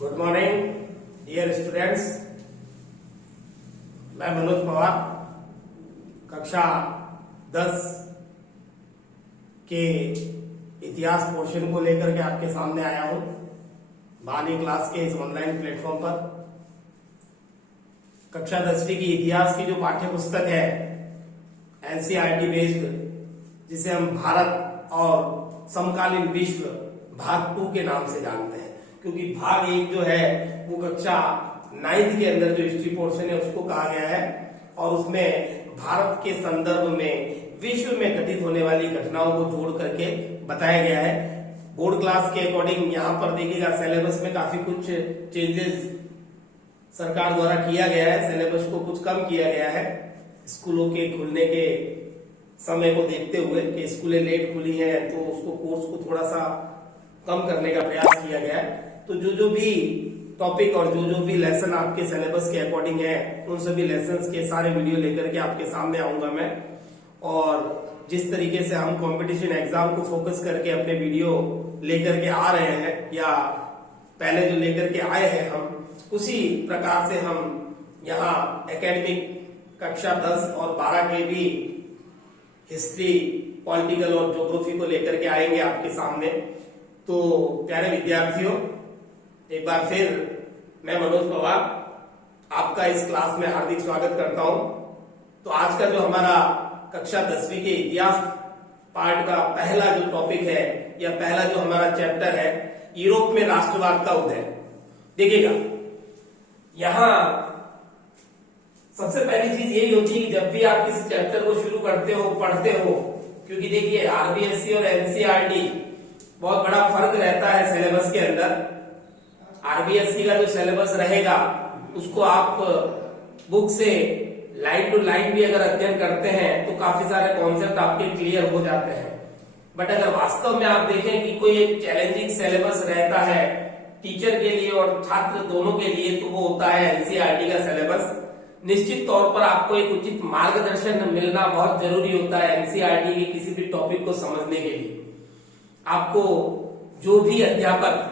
Good morning dear students. मैं मनोज पवार कक्षा 10 के इतिहास पोर्शन को लेकर के आपके सामने आया हूं बानी क्लास के इस ऑनलाइन प्लेटफॉर्म पर। कक्षा 10वीं की इतिहास की जो पाठ्य पुस्तक है एनसीईआरटी बेस्ड, जिसे हम भारत और समकालीन विश्व भाग 2 के नाम से जानते हैं, क्योंकि भाग 1 जो है वो कक्षा 9th के अंदर जो हिस्ट्री पोर्शन है उसको कहा गया है और उसमें भारत के संदर्भ में विश्व में घटित होने वाली घटनाओं को जोड़ करके बताया गया है। बोर्ड क्लास के अकॉर्डिंग यहाँ पर देखिएगा सिलेबस में काफी कुछ चेंजेस सरकार द्वारा किया गया है। सिलेबस को कुछ कम किया गया है स्कूलों के खुलने के समय को देखते हुए कि स्कूलें लेट खुली हैं तो उसको कोर्स को थोड़ा सा कम करने का प्रयास किया गया है। तो जो भी टॉपिक और जो भी लेसन आपके सिलेबस के अकॉर्डिंग है उन सभी लेसन्स के सारे वीडियो लेकर के आपके सामने आऊंगा मैं। और जिस तरीके से हम कंपटीशन एग्जाम को फोकस करके अपने वीडियो लेकर के आ रहे हैं या पहले जो लेकर के आए हैं हम, उसी प्रकार से हम यहाँ एकेडमिक कक्षा 10 और 12 के भी हिस्ट्री, पॉलिटिकल और ज्योग्राफी को लेकर के आएंगे आपके सामने। तो प्यारे विद्यार्थियों, एक बार फिर मैं मनोज पवार आपका इस क्लास में हार्दिक स्वागत करता हूं। तो आज का जो हमारा कक्षा 10वीं के इतिहास पार्ट का पहला जो टॉपिक है या पहला जो हमारा चैप्टर है, यूरोप में राष्ट्रवाद का उदय। देखिएगा, यहां सबसे पहली चीज यही होती है कि जब भी आप किसी चैप्टर को शुरू करते हो, पढ़ते हो, क्योंकि देखिए आरबीएससी और एनसीईआरटी बहुत बड़ा फर्क रहता है सिलेबस के अंदर। आरबीएससी का जो सिलेबस रहेगा उसको आप बुक से लाइन टू लाइन भी अगर अध्ययन करते हैं तो काफी सारे कॉन्सेप्ट आपके क्लियर हो जाते हैं। बट अगर वास्तव में आप देखें कि कोई एक चैलेंजिंग सिलेबस रहता है टीचर के लिए और छात्र दोनों के लिए, तो वो होता है एनसीईआरटी का सिलेबस। निश्चित तौर पर आपको एक उचित मार्गदर्शन मिलना बहुत जरूरी होता है एनसीईआरटी के किसी भी टॉपिक को समझने के लिए। आपको जो भी अध्यापक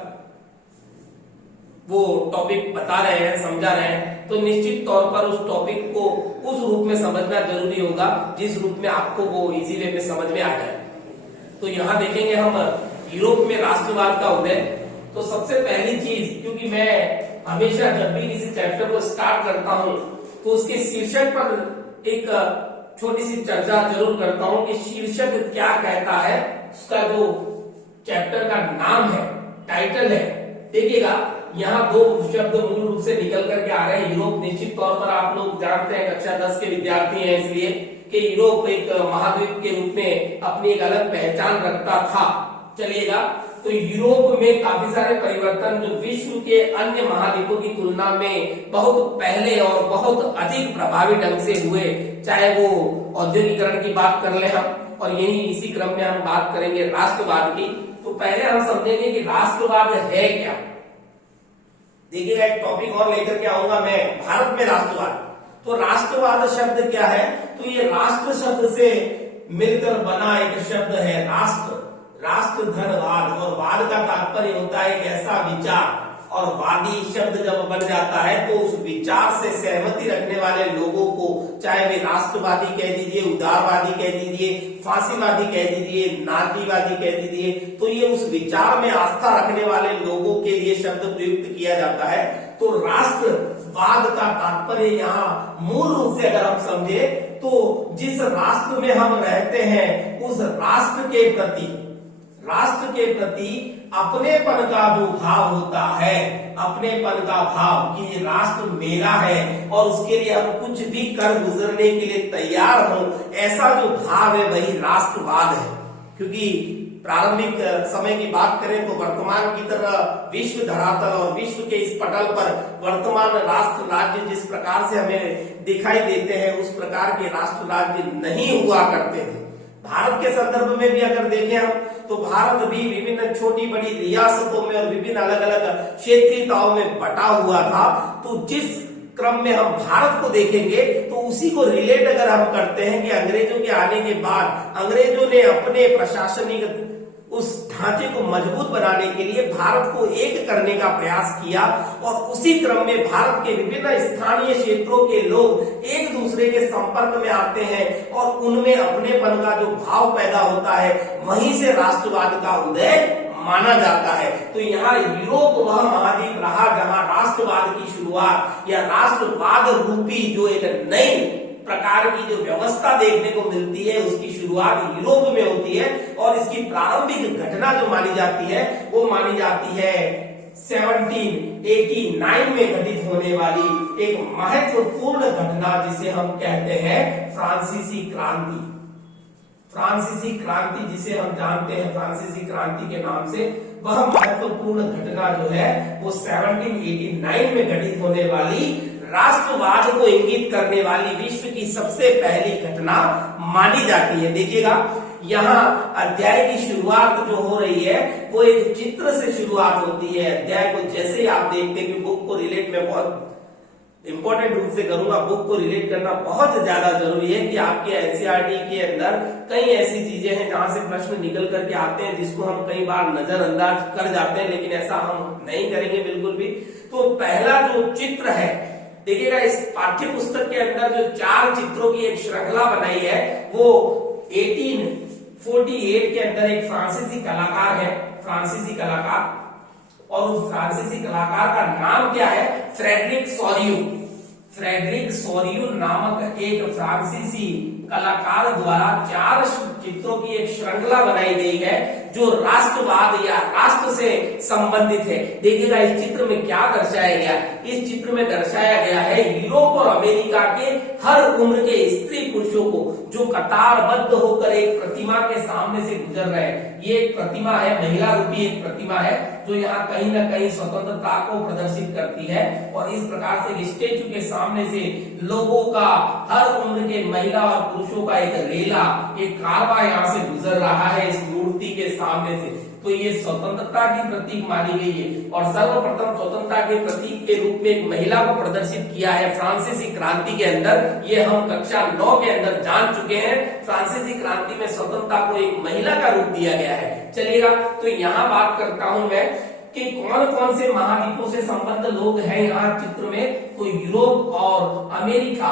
वो टॉपिक बता रहे हैं, समझा रहे हैं, तो निश्चित तौर पर उस टॉपिक को उस रूप में समझना जरूरी होगा जिस रूप में आपको वो इजी वे में समझ में आ जाए। तो यहाँ देखेंगे हम यूरोप में राष्ट्रवाद का उदय। तो सबसे पहली चीज, क्योंकि मैं हमेशा जब भी किसी चैप्टर को स्टार्ट करता हूं तो उसके शीर्षक पर एक छोटी सी चर्चा जरूर करता हूं कि शीर्षक क्या कहता है, उसका जो चैप्टर का नाम है, टाइटल है। देखिएगा, यहाँ 2 शब्द मूल रूप से निकल करके आ रहे हैं। यूरोप, निश्चित तौर पर आप लोग जानते हैं, कक्षा 10 के विद्यार्थी हैं, इसलिए कि यूरोप एक महाद्वीप के रूप में अपनी एक अलग पहचान रखता था। चलिएगा, तो यूरोप में काफी सारे परिवर्तन जो विश्व के अन्य महाद्वीपों की तुलना में बहुत पहले और बहुत अधिक प्रभावी ढंग से हुए, चाहे वो औद्योगिकरण की बात कर ले हम, और यही इसी क्रम में हम बात करेंगे राष्ट्रवाद की। तो पहले हम समझेंगे कि राष्ट्रवाद है क्या। देखिएगा, एक टॉपिक और लेकर के आऊंगा मैं, भारत में राष्ट्रवाद। तो राष्ट्रवाद शब्द क्या है, तो ये राष्ट्र शब्द से मिलकर बना एक शब्द है राष्ट्र। राष्ट्र धनवाद, और वाद का तात्पर्य होता है एक ऐसा विचार, और वादी शब्द जब बन जाता है तो उस विचार से सहमति रखने वाले लोगों को, चाहे वे राष्ट्रवादी कह दीजिए, उदारवादी कह दीजिए, फांसीवादी कह दीजिए, नातीवादी कह दीजिए, तो ये उस विचार में आस्था रखने वाले लोगों के लिए शब्द प्रयुक्त किया जाता है। तो राष्ट्रवाद का तात्पर्य यहाँ मूल रूप से अगर हम समझे तो जिस राष्ट्र में हम रहते हैं उस राष्ट्र के प्रति अपनेपन का जो भाव होता है, अपनेपन का भाव कि ये राष्ट्र मेरा है और उसके लिए हम कुछ भी कर गुजरने के लिए तैयार हो, ऐसा जो भाव है वही राष्ट्रवाद है। क्योंकि प्रारंभिक समय की बात करें तो वर्तमान की तरह विश्व धरातल और विश्व के इस पटल पर वर्तमान राष्ट्र राज्य जिस प्रकार से हमें दिखाई देते हैं उस प्रकार के राष्ट्र राज्य नहीं हुआ करते थे। भारत के संदर्भ में भी अगर देखें हम तो भारत भी विभिन्न छोटी बड़ी रियासतों में और विभिन्न अलग अलग क्षेत्रीयताओं में बटा हुआ था। तो जिस क्रम में हम भारत को देखेंगे तो उसी को रिलेट अगर हम करते हैं कि अंग्रेजों के आने के बाद अंग्रेजों ने अपने प्रशासनिक उस ढांचे को मजबूत बनाने के लिए भारत को एक करने का प्रयास किया और उसी क्रम में भारत के विभिन्न स्थानीय क्षेत्रों के लोग एक दूसरे के संपर्क में आते हैं और उनमें अपनेपन का जो भाव पैदा होता है, वहीं से राष्ट्रवाद का उदय माना जाता है। तो यहाँ यूरोप वह महाद्वीप रहा जहां राष्ट्रवाद की शुरुआत या राष्ट्रवाद रूपी जो एक नई प्रकार की जो व्यवस्था देखने को मिलती है, उसकी शुरुआत यूरोप में होती है और इसकी प्रारंभिक घटना जो मानी जाती है वो मानी जाती है 1789 में घटित होने वाली एक महत्वपूर्ण घटना जिसे हम कहते हैं फ्रांसीसी क्रांति। फ्रांसीसी क्रांति जिसे हम जानते हैं फ्रांसीसी क्रांति के नाम से, वह महत्वपूर्ण घटना जो है वो 1789 में घटित होने वाली राष्ट्रवाद को इंगित करने वाली विश्व की सबसे पहली घटना मानी जाती है। देखिएगा यहाँ अध्याय की शुरुआत जो हो रही है वो एक चित्र से शुरुआत होती है। अध्याय को जैसे ही आप देखते हैं कि बुक को रिलेट में बहुत इंपॉर्टेंट रूप से करूंगा, बुक को रिलेट करना बहुत ज्यादा जरूरी है कि आपके एनसीईआरटी के अंदर कई ऐसी चीजें हैं जहां से प्रश्न निकल करके आते हैं जिसको हम कई बार नजरअंदाज कर जाते हैं, लेकिन ऐसा हम नहीं करेंगे बिल्कुल भी। तो पहला जो चित्र है देखिएगा, इस पाठ्य पुस्तक के अंदर जो 4 चित्रों की एक श्रृंखला बनाई है वो 1848 के अंदर एक फ्रांसीसी कलाकार है, फ्रांसीसी कलाकार, और उस फ्रांसीसी कलाकार का नाम क्या है? फ्रेडरिक सोरियू। फ्रेडरिक सोरियू नामक एक फ्रांसीसी कलाकार द्वारा 4 चित्रों की एक श्रृंखला बनाई गई है जो राष्ट्रवाद या राष्ट्र से संबंधित है। देखिएगा इस चित्र में क्या दर्शाया गया, इस चित्र में दर्शाया गया है यूरोप और अमेरिका के हर उम्र के स्त्री पुरुषों को जो कतारबद्ध होकर एक प्रतिमा के सामने से गुजर रहे हैं। ये एक प्रतिमा है, महिला रूपी एक प्रतिमा है जो यहाँ कहीं ना कहीं स्वतंत्रता को प्रदर्शित करती है और इस प्रकार से स्टेचू के सामने से लोगों का हर उम्र के महिला और पुरुषों का एक रेला, एक कारवां यहाँ से गुजर रहा है इस मूर्ति के सामने से। तो ये स्वतंत्रता की प्रतीक मानी गई है और सर्वप्रथम स्वतंत्रता के प्रतीक के रूप में एक महिला को प्रदर्शित किया है फ्रांसीसी क्रांति के अंदर। ये हम कक्षा 9 के अंदर जान चुके हैं। फ्रांसीसी क्रांति में स्वतंत्रता को एक महिला का रूप दिया गया है। चलिएगा, तो यहाँ बात करता हूं मैं कि कौन कौन से महाद्वीपों से संबद्ध लोग हैं यहाँ चित्र में। तो यूरोप और अमेरिका,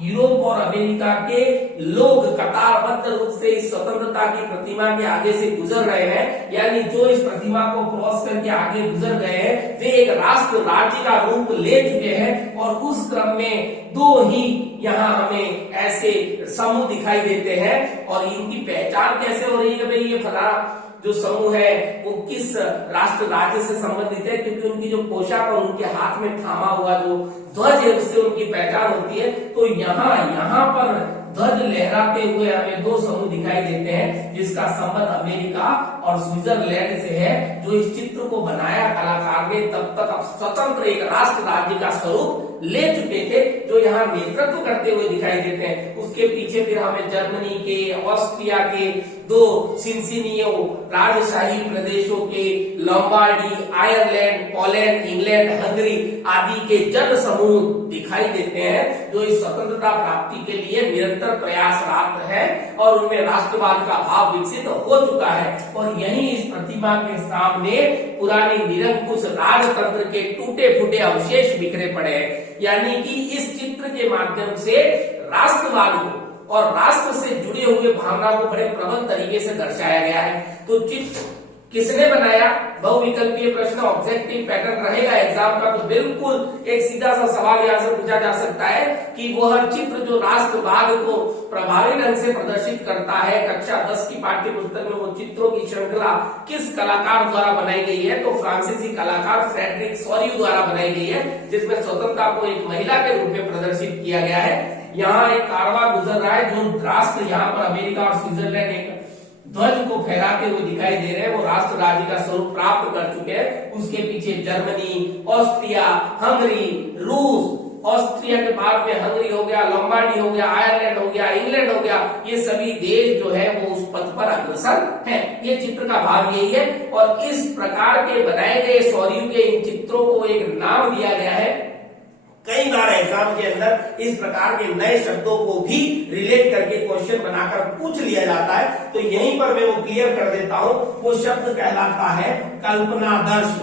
यूरोप और अमेरिका के लोग कतारबद्ध रूप से इस स्वतंत्रता की प्रतिमा के आगे से गुजर रहे हैं, यानी जो इस प्रतिमा को क्रॉस करके आगे गुजर गए हैं वे एक राष्ट्र राज्य का रूप ले चुके हैं। और उस क्रम में 2 ही यहाँ हमें ऐसे समूह दिखाई देते हैं और इनकी पहचान कैसे हो रही है भाई ये फलाना जो समूह है वो किस राष्ट्र राज्य से संबंधित है, क्योंकि उनकी जो पोशाक और उनके हाथ में थामा हुआ जो ध्वज है उससे उनकी पहचान होती है। तो यहाँ पर ध्वज लहराते हुए हमें 2 समूह दिखाई देते हैं जिसका संबंध अमेरिका और स्विट्जरलैंड से है। जो इस चित्र को बनाया कलाकार ने तब तक अब स्वतंत्र एक राष्ट्र राज्य का स्वरूप ले चुके थे जो यहाँ नेतृत्व करते हुए दिखाई देते हैं। उसके पीछे फिर हमें जर्मनी के, ऑस्ट्रिया के 2 सिनसिनियो राजशाही प्रदेशों के, Lombardy, Ireland, Poland, England, Hungary आदि के जन समूह दिखाई देते हैं जो इस स्वतंत्रता प्राप्ति के लिए निरंतर प्रयासरत है और उनमें राष्ट्रवाद का भाव विकसित हो चुका है। और यही इस प्रतिमा के सामने पुरानी निरंकुश राजतंत्र के टूटे फूटे अवशेष बिखरे पड़े हैं। यानी कि इस चित्र के माध्यम से राष्ट्रवाद को और राष्ट्र से जुड़े हुए भावना को बड़े प्रबल तरीके से दर्शाया गया है। तो चित्र किसने बनाया? बहुविकल्पीय प्रश्न, ऑब्जेक्टिव पैटर्न रहेगा एग्जाम का, तो बिल्कुल एक सीधा सा सवाल यहाँ से पूछा जा सकता है कि वह चित्र जो राष्ट्रवाद को प्रभावी ढंग से प्रदर्शित करता है कक्षा 10 की पाठ्य पुस्तक में वो चित्रों की श्रृंखला किस कलाकार द्वारा बनाई गई है? तो फ्रांसीसी कलाकार फ्रेडरिक सोरियू द्वारा बनाई गई है, जिसमें स्वतंत्रता को एक महिला के रूप में प्रदर्शित किया गया है। यहाँ एक कारवां गुजर रहा है जो राष्ट्र यहाँ पर अमेरिका और स्विट्जरलैंड एक ध्वज को फहराते हुए दिखाई दे रहे हैं, वो राष्ट्र राज्य का स्वरूप प्राप्त कर चुके हैं। उसके पीछे जर्मनी, ऑस्ट्रिया, हंगरी, रूस, ऑस्ट्रिया के बाद में हंगरी हो गया, लॉम्बार्डी हो गया, आयरलैंड हो गया, इंग्लैंड हो गया, ये सभी देश जो है वो उस पथ पर अग्रसर हैं। ये चित्र का भाग यही है और इस प्रकार के बनाए गए सोरियू के इन चित्रों को एक नाम दिया गया है कई बार एग्जाम के अंदर इस प्रकार के नए शब्दों को भी रिलेट करके क्वेश्चन बनाकर पूछ लिया जाता है। तो यहीं पर मैं वो क्लियर कर देता हूं। वो शब्द कहलाता है कल्पनादर्श,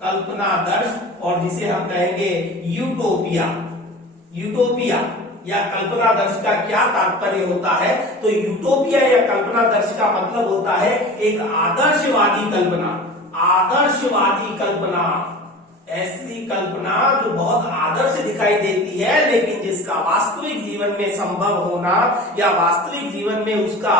कल्पनादर्श, और जिसे हम कहेंगे यूटोपिया। यूटोपिया या कल्पनादर्श का क्या तात्पर्य होता है? तो यूटोपिया या कल्पनादर्श का मतलब होता है एक आदर्शवादी कल्पना, आदर्शवादी कल्पना, ऐसी कल्पना जो बहुत आदर्श दिखाई देती है लेकिन जिसका वास्तविक जीवन में संभव होना या वास्तविक जीवन में उसका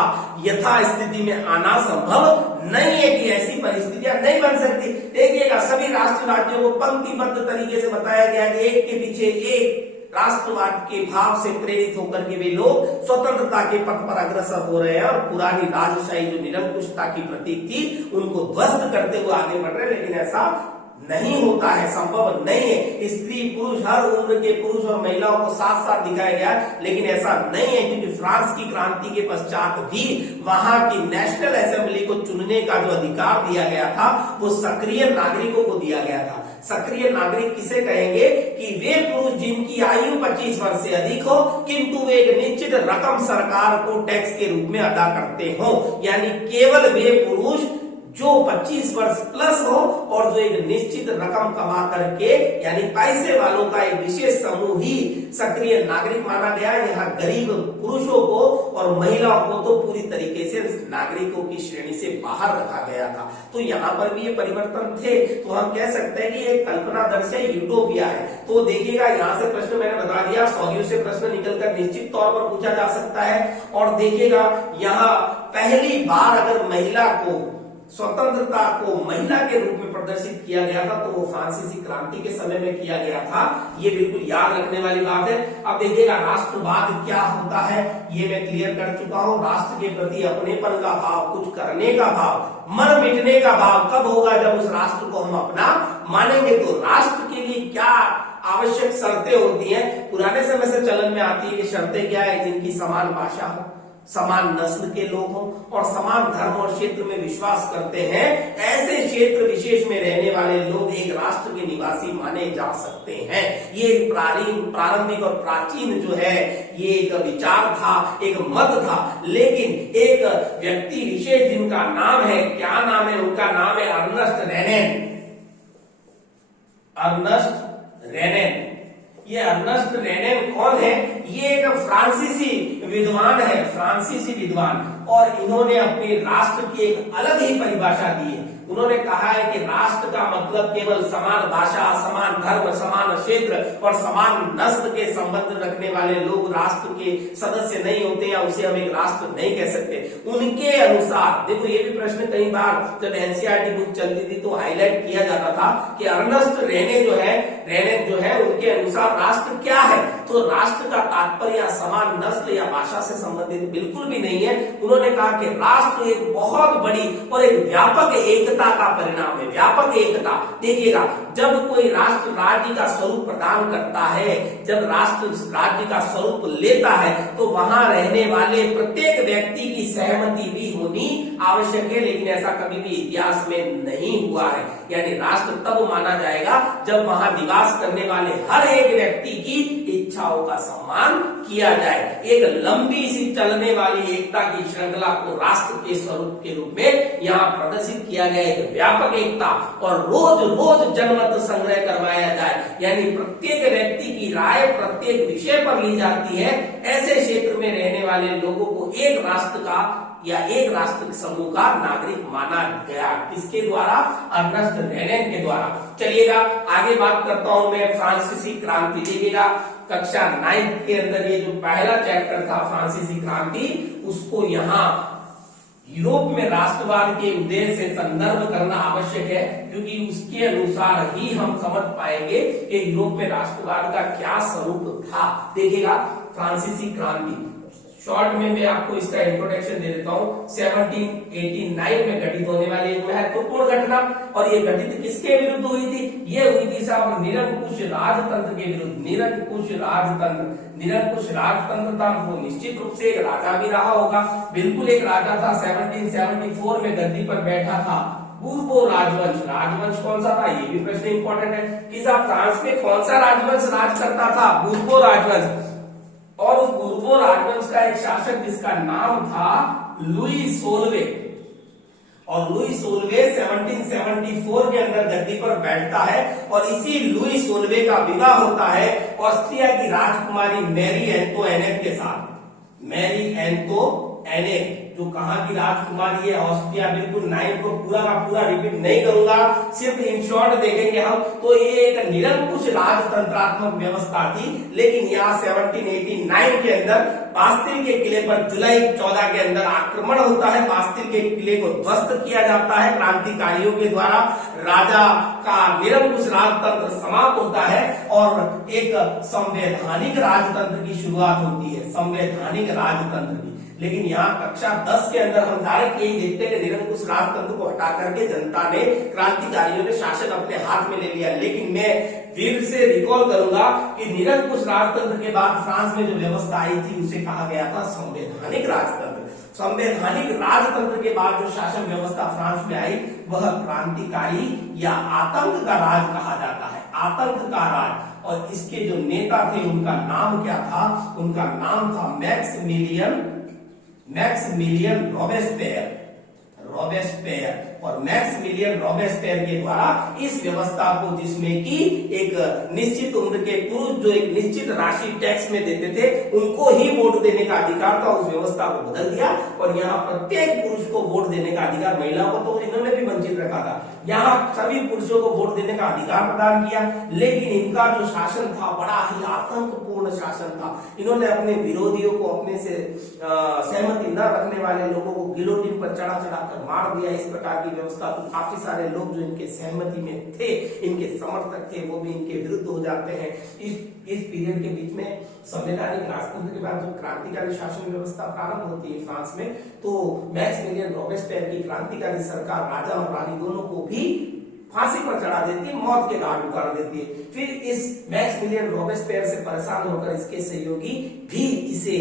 यथास्थिति में आना संभव नहीं है, कि ऐसी परिस्थितियां नहीं बन सकती। देखिएगा सभी राष्ट्र राज्यों को पंक्तिबद्ध तरीके से बताया गया कि एक के पीछे एक राष्ट्रवाद के भाव से प्रेरित होकर के वे लोग स्वतंत्रता के पथ पर अग्रसर हो रहे हैं और पुरानी राजशाही जो निरंकुशता की प्रतीक थी उनको ध्वस्त करते हुए आगे बढ़ रहे हैं। लेकिन ऐसा नहीं होता है, संभव नहीं है। स्त्री पुरुष हर उम्र के पुरुष और महिलाओं को साथ साथ दिखाया गया, लेकिन ऐसा नहीं है, क्योंकि फ्रांस की क्रांति के पश्चात भी वहां की नेशनल असेंबली को चुनने का जो अधिकार दिया गया था वो सक्रिय नागरिकों को दिया गया था। सक्रिय नागरिक किसे कहेंगे? कि वे पुरुष जिनकी आयु 25 वर्ष से अधिक हो किंतु वे एक निश्चित रकम सरकार को टैक्स के रूप में अदा करते हो, यानी केवल वे पुरुष जो 25 वर्ष प्लस हो और जो एक निश्चित रकम कमा करके, यानी पैसे वालों का एक विशेष समूह ही सक्रिय नागरिक माना गया। यहाँ गरीब पुरुषों को और महिलाओं को तो पूरी तरीके से नागरिकों की श्रेणी से बाहर रखा गया था। तो यहाँ पर भी ये परिवर्तन थे। तो हम कह सकते हैं कि ये कल्पनादर्श है, यूटोपिया है। तो देखिएगा यहाँ से प्रश्न मैंने बता दिया, 100 से प्रश्न निकलकर निश्चित तौर पर पूछा जा सकता है। और देखिएगा यहाँ पहली बार अगर महिला को, स्वतंत्रता को महिला के रूप में प्रदर्शित किया गया था तो वो फ्रांसीसी क्रांति के समय में किया गया था। ये बिल्कुल याद रखने वाली बात है। अब देखिएगा राष्ट्रवाद क्या होता है ये मैं क्लियर कर चुका हूँ। राष्ट्र के प्रति अपनेपन का भाव, कुछ करने का भाव, मर मिटने का भाव कब होगा? जब उस राष्ट्र को हम अपना मानेंगे। तो राष्ट्र के लिए क्या आवश्यक शर्तें होती हैं? पुराने समय से चलन में आती है कि शर्तें क्या है? जिनकी समान भाषा हो, समान नस्ल के लोग हों और समान धर्म और क्षेत्र में विश्वास करते हैं, ऐसे क्षेत्र विशेष में रहने वाले लोग एक राष्ट्र के निवासी माने जा सकते हैं। ये प्रारंभिक और प्राचीन जो है ये एक विचार था, एक मत था। लेकिन एक व्यक्ति विशेष जिनका नाम है, क्या नाम है उनका? नाम है अर्नस्ट रेनेन। अर्नस्ट रेनेन। ये अर्नस्ट रेनेन कौन है? ये एक फ्रांसीसी विद्वान है, फ्रांसीसी विद्वान। और इन्होंने अपने राष्ट्र की एक अलग ही परिभाषा दी है। उन्होंने कहा है कि राष्ट्र का मतलब केवल समान भाषा, समान धर्म, समान क्षेत्र और समान नस्ल के संबंध रखने वाले लोग राष्ट्र के सदस्य नहीं होते या उसे हम एक राष्ट्र नहीं कह सकते। उनके अनुसार देखो, ये भी प्रश्न कई बार जब एनसीईआरटी बुक चलती थी तो हाईलाइट किया जाता था कि अर्नस्ट रेनेन जो है उनके अनुसार राष्ट्र क्या है? तो राष्ट्र का तात्पर्य समान नस्ल या भाषा से संबंधित बिल्कुल भी नहीं है। उन्होंने कहा कि राष्ट्र एक बहुत बड़ी और एक व्यापक एकता का परिणाम है। व्यापक एकता, देखिएगा जब कोई राष्ट्र राज्य का स्वरूप प्रदान करता है, जब राष्ट्र राज्य का स्वरूप लेता है तो वहां रहने वाले प्रत्येक व्यक्ति की सहमति भी होनी आवश्यक है। लेकिन ऐसा कभी भी इतिहास में नहीं हुआ है। यानी राष्ट्र तब माना जाएगा जब वहां निवास करने वाले हर एक व्यक्ति की इच्छाओं का सम्मान किया जाए। एक लंबी सी चलने वाली एकता की श्रृंखला को राष्ट्र के स्वरूप के रूप में यहाँ प्रदर्शित किया गया। एक व्यापक एकता और रोज रोज जनमत संग्रह करवाया जाए, यानी प्रत्येक व्यक्ति की राय प्रत्येक विषय पर ली जाती है। ऐसे क्षेत्र में रहने वाले लोगों को एक राष्ट्र का या एक राष्ट्र समूह का नागरिक माना गया। किसके द्वारा? अर्नस्ट रेनेन के द्वारा। चलिएगा आगे बात करता हूं मैं फ्रांसीसी क्रांति। देखिएगा कक्षा 9 के अंदर ये जो पहला चैप्टर था फ्रांसीसी क्रांति, उसको यहाँ यूरोप में राष्ट्रवाद के उदय से संदर्भ करना आवश्यक है, क्योंकि उसके अनुसार ही हम समझ पाएंगे कि यूरोप में राष्ट्रवाद का क्या स्वरूप था। देखिएगा फ्रांसीसी क्रांति शॉर्ट में मैं आपको इसका इंट्रोडक्शन दे देता हूँ। 1789 में घटित होने वाली एक महत्वपूर्ण घटना, और ये घटित किसके विरुद्ध हुई थी? ये हुई थी साहब निरंकुश राजतंत्र के विरुद्ध। निरंकुश राजतंत्र था वो निश्चित रूप से एक राजा भी रहा होगा, बिल्कुल एक राजा था। 1774 में गद्दी पर बैठा था बूरबो राजवंश। राजवंश कौन सा था, ये भी प्रश्न इंपॉर्टेंट है कि साहब फ्रांस में कौन सा राजवंश राज करता था, बूरबो राजवंश। और उस बूरबो राजवंश का एक शासक जिसका नाम था लुई सोलवे, और लुई सोलवे 1774 के अंदर गद्दी पर बैठता है और इसी लुई सोलवे का विवाह होता है ऑस्ट्रिया की राजकुमारी मैरी एंटोइनेट के साथ। मैरी एंटोइनेट जो कहां की राजकुमारी है, ऑस्ट्रिया। बिल्कुल नाइन को पूरा का पूरा रिपीट नहीं करूंगा, सिर्फ इन शॉर्ट देखेंगे हम। तो ये एक निरंकुश राजतंत्रात्मक व्यवस्था थी, लेकिन यहाँ 1789 के अंदर बास्तिल के किले पर जुलाई 14 के अंदर आक्रमण होता है। बास्तिल के किले को ध्वस्त किया जाता है क्रांतिकारियों के द्वारा। राजा का निरंकुश राजतंत्र समाप्त होता है और एक संवैधानिक राजतंत्र की शुरुआत होती है, संवैधानिक राजतंत्र की। लेकिन यहाँ कक्षा 10 के अंदर हम डायरेक्ट यही देखते हैं कि निरंकुश राजतंत्र को हटा करके जनता ने, क्रांतिकारियों ने शासन अपने हाथ में ले लिया। लेकिन मैं फिर से रिकॉल करूंगा कि निरंकुश राजतंत्र के बाद फ्रांस में जो व्यवस्था आई थी उसे कहा गया था संवैधानिक राजतंत्र। संवैधानिक राजतंत्र के बाद जो शासन व्यवस्था फ्रांस में आई वह क्रांतिकारी या आतंक का राज कहा जाता है, आतंक का राज। और इसके जो नेता थे उनका नाम क्या था, उनका नाम था मैक्सिमिलियन रॉबेस्पियर। और मैक्सिमिलियन रॉबेस्पियर के द्वारा इस व्यवस्था को, जिसमें कि एक निश्चित उम्र के पुरुष जो एक निश्चित राशि टैक्स में देते थे उनको ही वोट देने का अधिकार था, उस व्यवस्था को बदल दिया और यहाँ प्रत्येक पुरुष को वोट देने का अधिकार, महिलाओं को तो इन्होंने भी वंचित रखा था, यहाँ सभी पुरुषों को वोट देने का अधिकार प्रदान किया। लेकिन इनका जो शासन था बड़ा ही आतंकपूर्ण शासन था। इन्होंने अपने विरोधियों को, अपने से सहमति न रखने वाले लोगों को गिलोटिन पर चढ़ा कर मार दिया। इस प्रकार की व्यवस्था, तो काफी सारे लोग जो इनके सहमति में थे, इनके समर्थक थे, वो भी इनके विरुद्ध हो जाते हैं। इस पीरियड के बीच में संवैधानिक राजतंत्र के बाद जो क्रांतिकारी शासन व्यवस्था प्रारंभ होती है फ्रांस में, तो मैक्सिमिलियन रॉबेस्पियर की क्रांतिकारी सरकार राजा और रानी दोनों को भी फांसी पर चढ़ा देती है, मौत के घाट उतार देती है। फिर इस मैक्सिमिलियन रॉबेस्पियर से परेशान होकर इसके सहयोगी भी इसे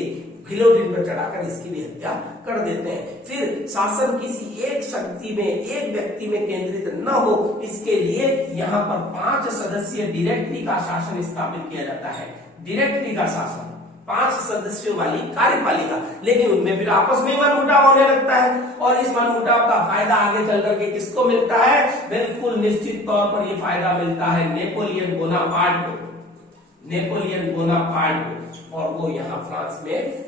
गिलोटिन पर चढ़ाकर इसकी भी हत्या कर देते हैं। फिर शासन किसी एक शक्ति में, एक व्यक्ति में केंद्रित न हो, इसके लिए यहाँ पर 5 सदस्यीय डायरेक्टरी का शासन स्थापित किया जाता है। डायरेक्टरी का शासन, 5 सदस्यों वाली कार्यपालिका। लेकिन उनमें फिर आपस में मनमुटाव होने लगता है और इस मनमुटाव का फायदा आगे चल करके किसको मिलता है, बिल्कुल निश्चित तौर पर यह फायदा मिलता है नेपोलियन बोनापार्ट को, नेपोलियन बोनापार्ट को। और वो यहाँ फ्रांस में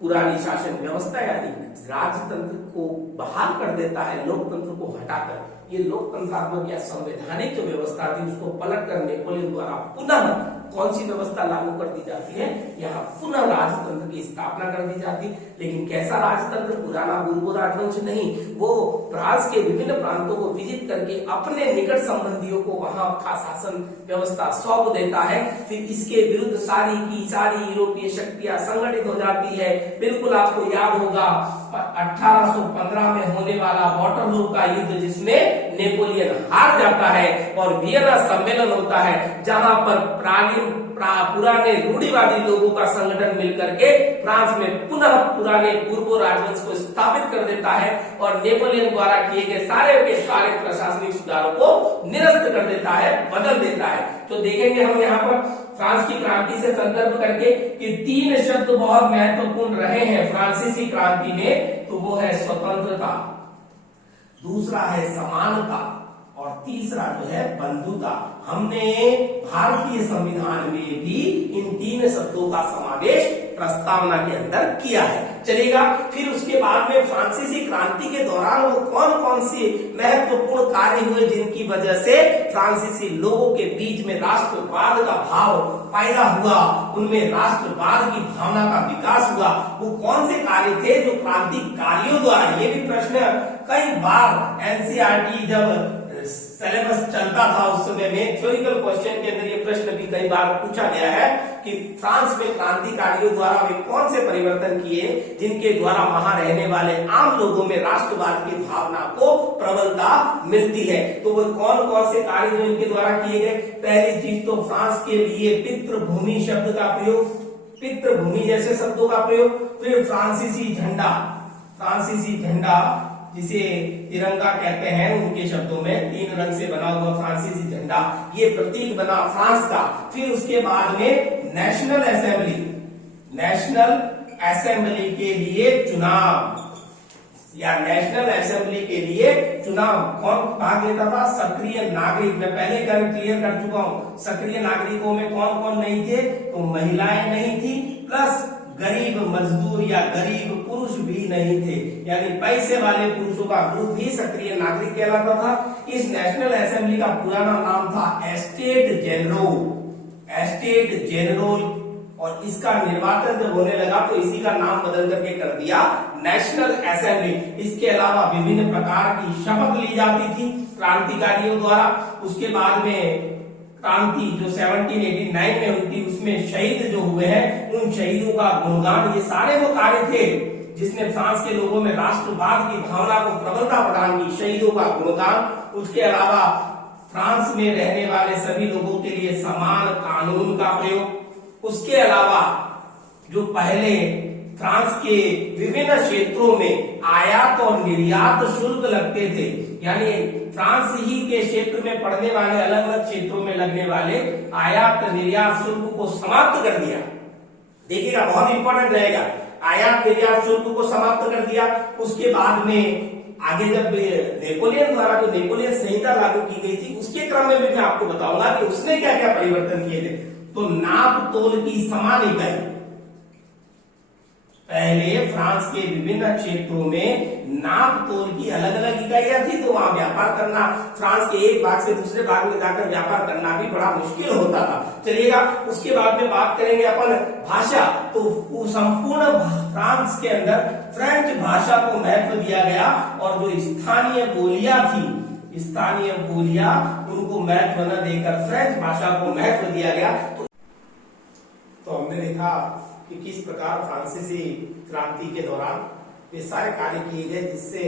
पुरानी शासन व्यवस्था यानी राजतंत्र को बहाल कर देता है, लोकतंत्र को हटाकर। ये लोकतंत्रात्मक या संवैधानिक जो व्यवस्था थी उसको पलटकर नेपोलियन द्वारा पुनः कौन सी व्यवस्था लागू कर दी जाती है, यहाँ पुनः राजतंत्र की स्थापना कर दी जाती। लेकिन कैसा राजतंत्र, पुराना बूरबो राजवंश नहीं, वो फ्रांस के विभिन्न प्रांतों को विजिट करके अपने निकट संबंधियों को वहां का शासन व्यवस्था सौंप देता है। फिर इसके विरुद्ध सारी की सारी यूरोपीय शक्तियां संगठित हो जाती है। बिल्कुल आपको याद होगा 1815 में होने वाला वाटरलू का युद्ध, जिसमें नेपोलियन हार जाता है और वियना सम्मेलन होता है, जहां पर पुराने रूढ़िवादी लोगों का संगठन मिलकर के फ्रांस में पुनः पुराने बूरबो राजवंश को स्थापित कर देता है और नेपोलियन द्वारा किए गए सारे के सारे प्रशासनिक सुधारों को निरस्त कर देता है, बदल देता है। तो देखेंगे हम यहाँ पर फ्रांस की क्रांति से संदर्भ करके कि 3 शब्द बहुत महत्वपूर्ण रहे हैं फ्रांसीसी क्रांति में। तो वो है स्वतंत्रता, दूसरा है समानता और तीसरा जो है बंधुता। हमने भारतीय संविधान में भी इन 3 शब्दों का समावेश प्रस्तावना के अंदर किया है, चलेगा। फिर उसके बाद में फ्रांसीसी क्रांति के दौरान वो कौन कौन से महत्वपूर्ण कार्य हुए जिनकी वजह से फ्रांसीसी लोगों के बीच में राष्ट्रवाद का भाव पैदा हुआ, उनमें राष्ट्रवाद की भावना का विकास हुआ, वो कौन से कार्य थे जो क्रांतिकारियों द्वारा। ये भी प्रश्न कई बार एनसीईआरटी जब सिलेबस चलता था उस समय में थ्योरिकल क्वेश्चन के अंदर ये प्रश्न भी कई बार पूछा गया है कि फ्रांस में क्रांतिकारियों द्वारा वे कौन से परिवर्तन किए जिनके द्वारा वहां रहने वाले आम लोगों में राष्ट्रवाद की भावना को प्रबलता मिलती है। तो वो कौन कौन से कार्य जो इनके द्वारा किए गए। पहली चीज तो फ्रांस के लिए पितृभूमि शब्द का प्रयोग, पितृभूमि जैसे शब्दों का प्रयोग। फिर फ्रांसीसी झंडा, फ्रांसीसी झंडा जिसे तिरंगा कहते हैं उनके शब्दों में, 3 रंग से बना हुआ फ्रांसीसी झंडा, ये प्रतीक बना फ्रांस का। फिर उसके बाद में नेशनल असेंबली के लिए चुनाव, या नेशनल असेंबली के लिए चुनाव कौन भाग लेता था? सक्रिय नागरिक। मैं पहले क्लियर कर चुका हूं, सक्रिय नागरिकों में कौन कौन नहीं थे? तो महिलाएं नहीं थी, प्लस गरीब मजदूर या गरीब पुरुष भी नहीं थे, यानी पैसे वाले पुरुषों का ग्रुप ही सक्रिय नागरिक कहलाता था। इस नेशनल असेंबली का पुराना नाम था एस्टेट जेनरो, और इसका निर्वाचन जब होने लगा तो इसी का नाम बदल करके कर दिया नेशनल असेंबली। इसके अलावा विभिन्न प्रकार की शपथ ली जाती थी क्रांतिकारियों द्वारा। उसके बाद में क्रांति जो 1789 में हुई थी, उसमें शहीद जो हुए हैं उन शहीदों का गुणगान, ये सारे वो कार्य थे जिसने फ्रांस के लोगों में राष्ट्रवाद की भावना को प्रबलता प्रदान की। शहीदों का गुणगान, उसके अलावा फ्रांस में रहने वाले सभी लोगों के लिए समान कानून का प्रयोग, उसके अलावा जो पहले फ्रांस के विभिन्न क्षेत्रों में आयात और निर्यात शुल्क लगते थे, यानी फ्रांस ही के क्षेत्र में पड़ने वाले अलग अलग क्षेत्रों में लगने वाले आयात निर्यात शुल्क को समाप्त कर दिया। देखिएगा बहुत इंपॉर्टेंट रहेगा, आयात निर्यात शुल्क को समाप्त कर दिया। उसके बाद में आगे जब नेपोलियन द्वारा जो नेपोलियन संहिता लागू की गई थी, उसके क्रम में भी मैं आपको बताऊंगा कि उसने क्या क्या परिवर्तन किए थे। तो नाप तोल की समान इकाई, पहले फ्रांस के विभिन्न क्षेत्रों में नाप तोल की अलग अलग इकाइयां थी, तो वहां व्यापार करना, फ्रांस के एक भाग से दूसरे भाग में जाकर व्यापार करना भी बड़ा मुश्किल होता था। चलिएगा, उसके बाद में बात करेंगे अपन भाषा। तो संपूर्ण फ्रांस के अंदर फ्रेंच भाषा को महत्व दिया गया, और जो स्थानीय बोलियां थी, स्थानीय बोलियां उनको महत्व न देकर फ्रेंच भाषा को महत्व दिया गया। तो हमने देखा कि किस प्रकार फ्रांसीसी क्रांति के दौरान ये सारे कार्य किए गए, जिससे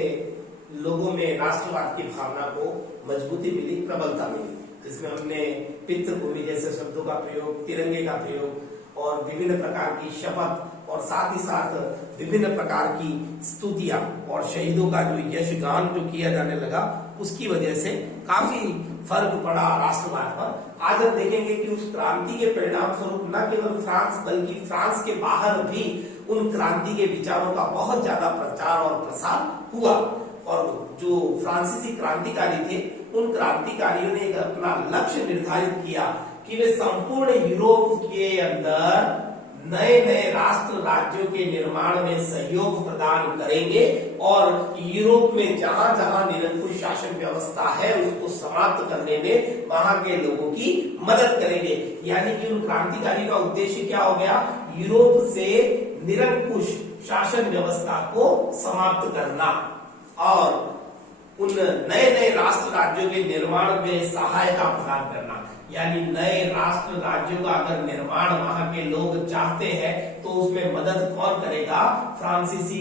लोगों में राष्ट्रवाद की भावना को मजबूती मिली, प्रबलता मिली। इसमें हमने पितृभूमि जैसे शब्दों का प्रयोग, तिरंगे का प्रयोग, और विभिन्न प्रकार की शपथ, और साथ ही साथ विभिन्न प्रकार की स्तुतियां और शहीदों का जो यशगान जो किया जाने लगा, उसकी वजह से काफी फर्क पड़ा राष्ट्रवाद पर। आज हम देखेंगे कि उस क्रांति के परिणाम स्वरूप न केवल फ्रांस बल्कि फ्रांस के बाहर भी उन क्रांति के विचारों का बहुत ज्यादा प्रचार और प्रसार हुआ, और जो फ्रांसीसी क्रांतिकारी थे उन क्रांतिकारियों ने एक अपना लक्ष्य निर्धारित किया कि वे संपूर्ण यूरोप के अंदर नए नए राष्ट्र राज्यों के निर्माण में सहयोग प्रदान करेंगे, और यूरोप में जहां जहां निरंकुश शासन व्यवस्था है उसको समाप्त करने में वहां के लोगों की मदद करेंगे। यानी कि उन क्रांतिकारी का उद्देश्य क्या हो गया? यूरोप से निरंकुश शासन व्यवस्था को समाप्त करना और उन नए नए राष्ट्र राज्यों के निर्माण में सहायता प्रदान करना। यानी नए राष्ट्र राज्यों का अगर निर्माण वहां के लोग चाहते हैं तो उसमें मदद कौन करेगा? फ्रांसीसी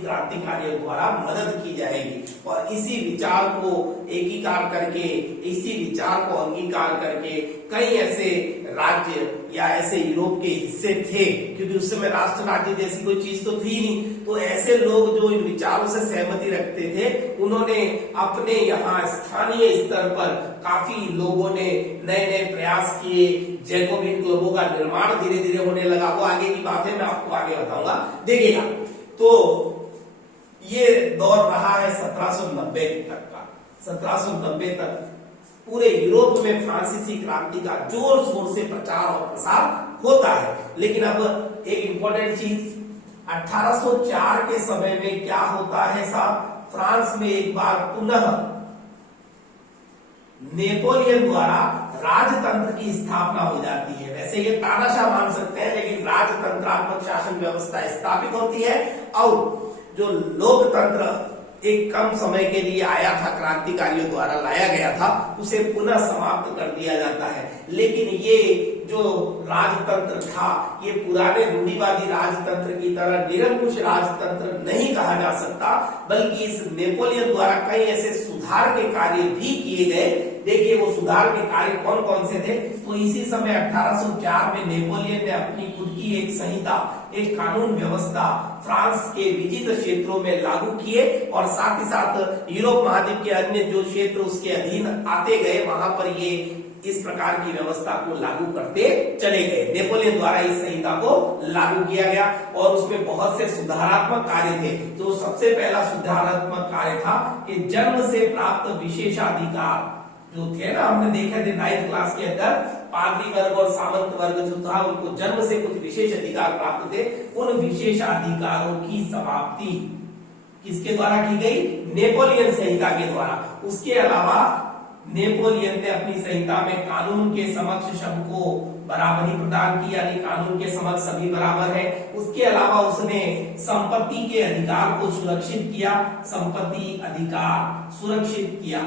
क्रांतिकारियों द्वारा मदद की जाएगी। और इसी विचार को एकीकार करके, इसी विचार को अंगीकार करके कई ऐसे राज्य या ऐसे यूरोप के हिस्से थे, क्योंकि उस समय राष्ट्र राज्य जैसी कोई चीज तो थी नहीं, तो ऐसे लोग जो इन विचारों से सहमति रखते थे, उन्होंने अपने यहाँ स्थानीय स्तर पर काफी लोगों ने नए नए प्रयास किए। जैकोबिन क्लबों का निर्माण धीरे धीरे होने लगा। वो आगे की बात है, मैं आपको आगे बताऊंगा, देखिएगा। तो ये दौर रहा है 1790 तक का। 1790 तक पूरे यूरोप में फ्रांसीसी क्रांति का जोर शोर से प्रचार और प्रसार होता है। लेकिन अब एक इंपॉर्टेंट चीज, 1804 के समय में क्या होता है साहब? फ्रांस में एक बार पुनः नेपोलियन द्वारा राजतंत्र की स्थापना हो जाती है। वैसे ये तानाशाह मान सकते हैं, लेकिन राजतंत्रात्मक शासन व्यवस्था स्थापित होती है, और जो लोकतंत्र एक कम समय के लिए आया था, क्रांतिकारियों द्वारा लाया गया था, उसे पुनः समाप्त कर दिया जाता है। लेकिन ये जो राजतंत्र था, ये पुराने रूढ़िवादी राजतंत्र की तरह निरंकुश राजतंत्र नहीं कहा जा सकता, बल्कि इस नेपोलियन द्वारा कई ऐसे सुधार के कार्य भी किए गए। देखिए वो सुधार के कार्य कौन कौन से थे? तो इसी समय 1804 में नेपोलियन ने अपनी खुद की एक संहिता एक कानून व्यवस्था फ्रांस के विजित क्षेत्रों में लागू किए और साथ ही साथ यूरोप महाद्वीप के अन्य जो क्षेत्र उसके अधीन आते गए वहां पर ये इस प्रकार की व्यवस्था को लागू करते चले गए। नेपोलियन द्वारा इस संहिता को लागू किया गया और उसमें बहुत से सुधारात्मक कार्य थे। तो सबसे पहला सुधारात्मक कार्य था कि जन्म से प्राप्त विशेषाधिकार जो थे ना, हमने देखे थे 9th क्लास के अंदर, पादरी वर्ग और सामंत वर्ग जो था उनको जन्म से कुछ विशेष अधिकार प्राप्त थे। उन विशेष अधिकारों की समाप्ति किसके द्वारा की गई? नेपोलियन संहिता के द्वारा। उसके अलावा नेपोलियन ने अपनी संहिता में कानून के समक्ष सबको बराबरी प्रदान की, यानी कानून के समक्ष सभी बराबर है। उसके अलावा उसने संपत्ति के अधिकार को सुरक्षित किया, संपत्ति अधिकार सुरक्षित किया।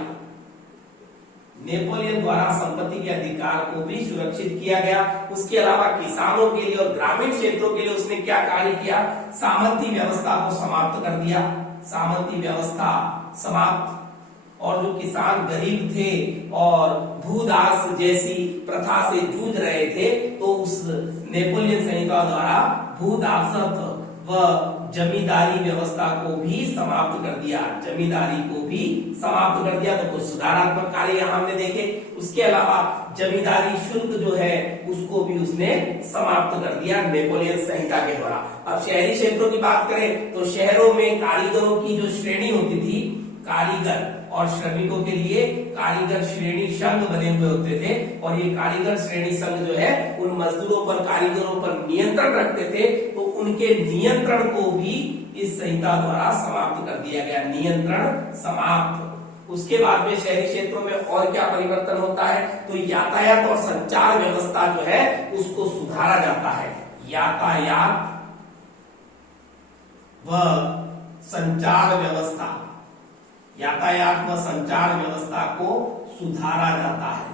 नेपोलियन द्वारा संपत्ति के अधिकार को भी सुरक्षित किया गया। उसके अलावा किसानों के लिए और ग्रामीण क्षेत्रों के लिए उसने क्या कार्य किया? सामंती व्यवस्था को समाप्त कर दिया, सामंती व्यवस्था समाप्त। और जो किसान गरीब थे और भूदास जैसी प्रथा से जूझ रहे थे, तो उस नेपोलियन संहिता द्वारा भूदासत्व व जमींदारी व्यवस्था को भी समाप्त कर दिया, जमींदारी को भी समाप्त कर दिया। तो कुछ सुधारात्मक कार्य यहाँ हमने देखे। उसके अलावा जमींदारी शुल्क जो है उसको भी उसने समाप्त कर दिया नेपोलियन संहिता के द्वारा। अब शहरी क्षेत्रों की बात करें तो शहरों में कारीगरों की जो श्रेणी होती थी, कारीगर और श्रमिकों के लिए कारीगर श्रेणी संघ बने हुए होते थे और ये कारीगर श्रेणी संघ जो है उन मजदूरों पर, कारीगरों पर नियंत्रण रखते थे। तो उनके नियंत्रण को भी इस संहिता द्वारा समाप्त कर दिया गया, नियंत्रण समाप्त। उसके बाद में शहरी क्षेत्रों में और क्या परिवर्तन होता है? तो यातायात और संचार व्यवस्था जो है उसको सुधारा जाता है। यातायात व संचार व्यवस्था, यातायात व संचार व्यवस्था को सुधारा जाता है।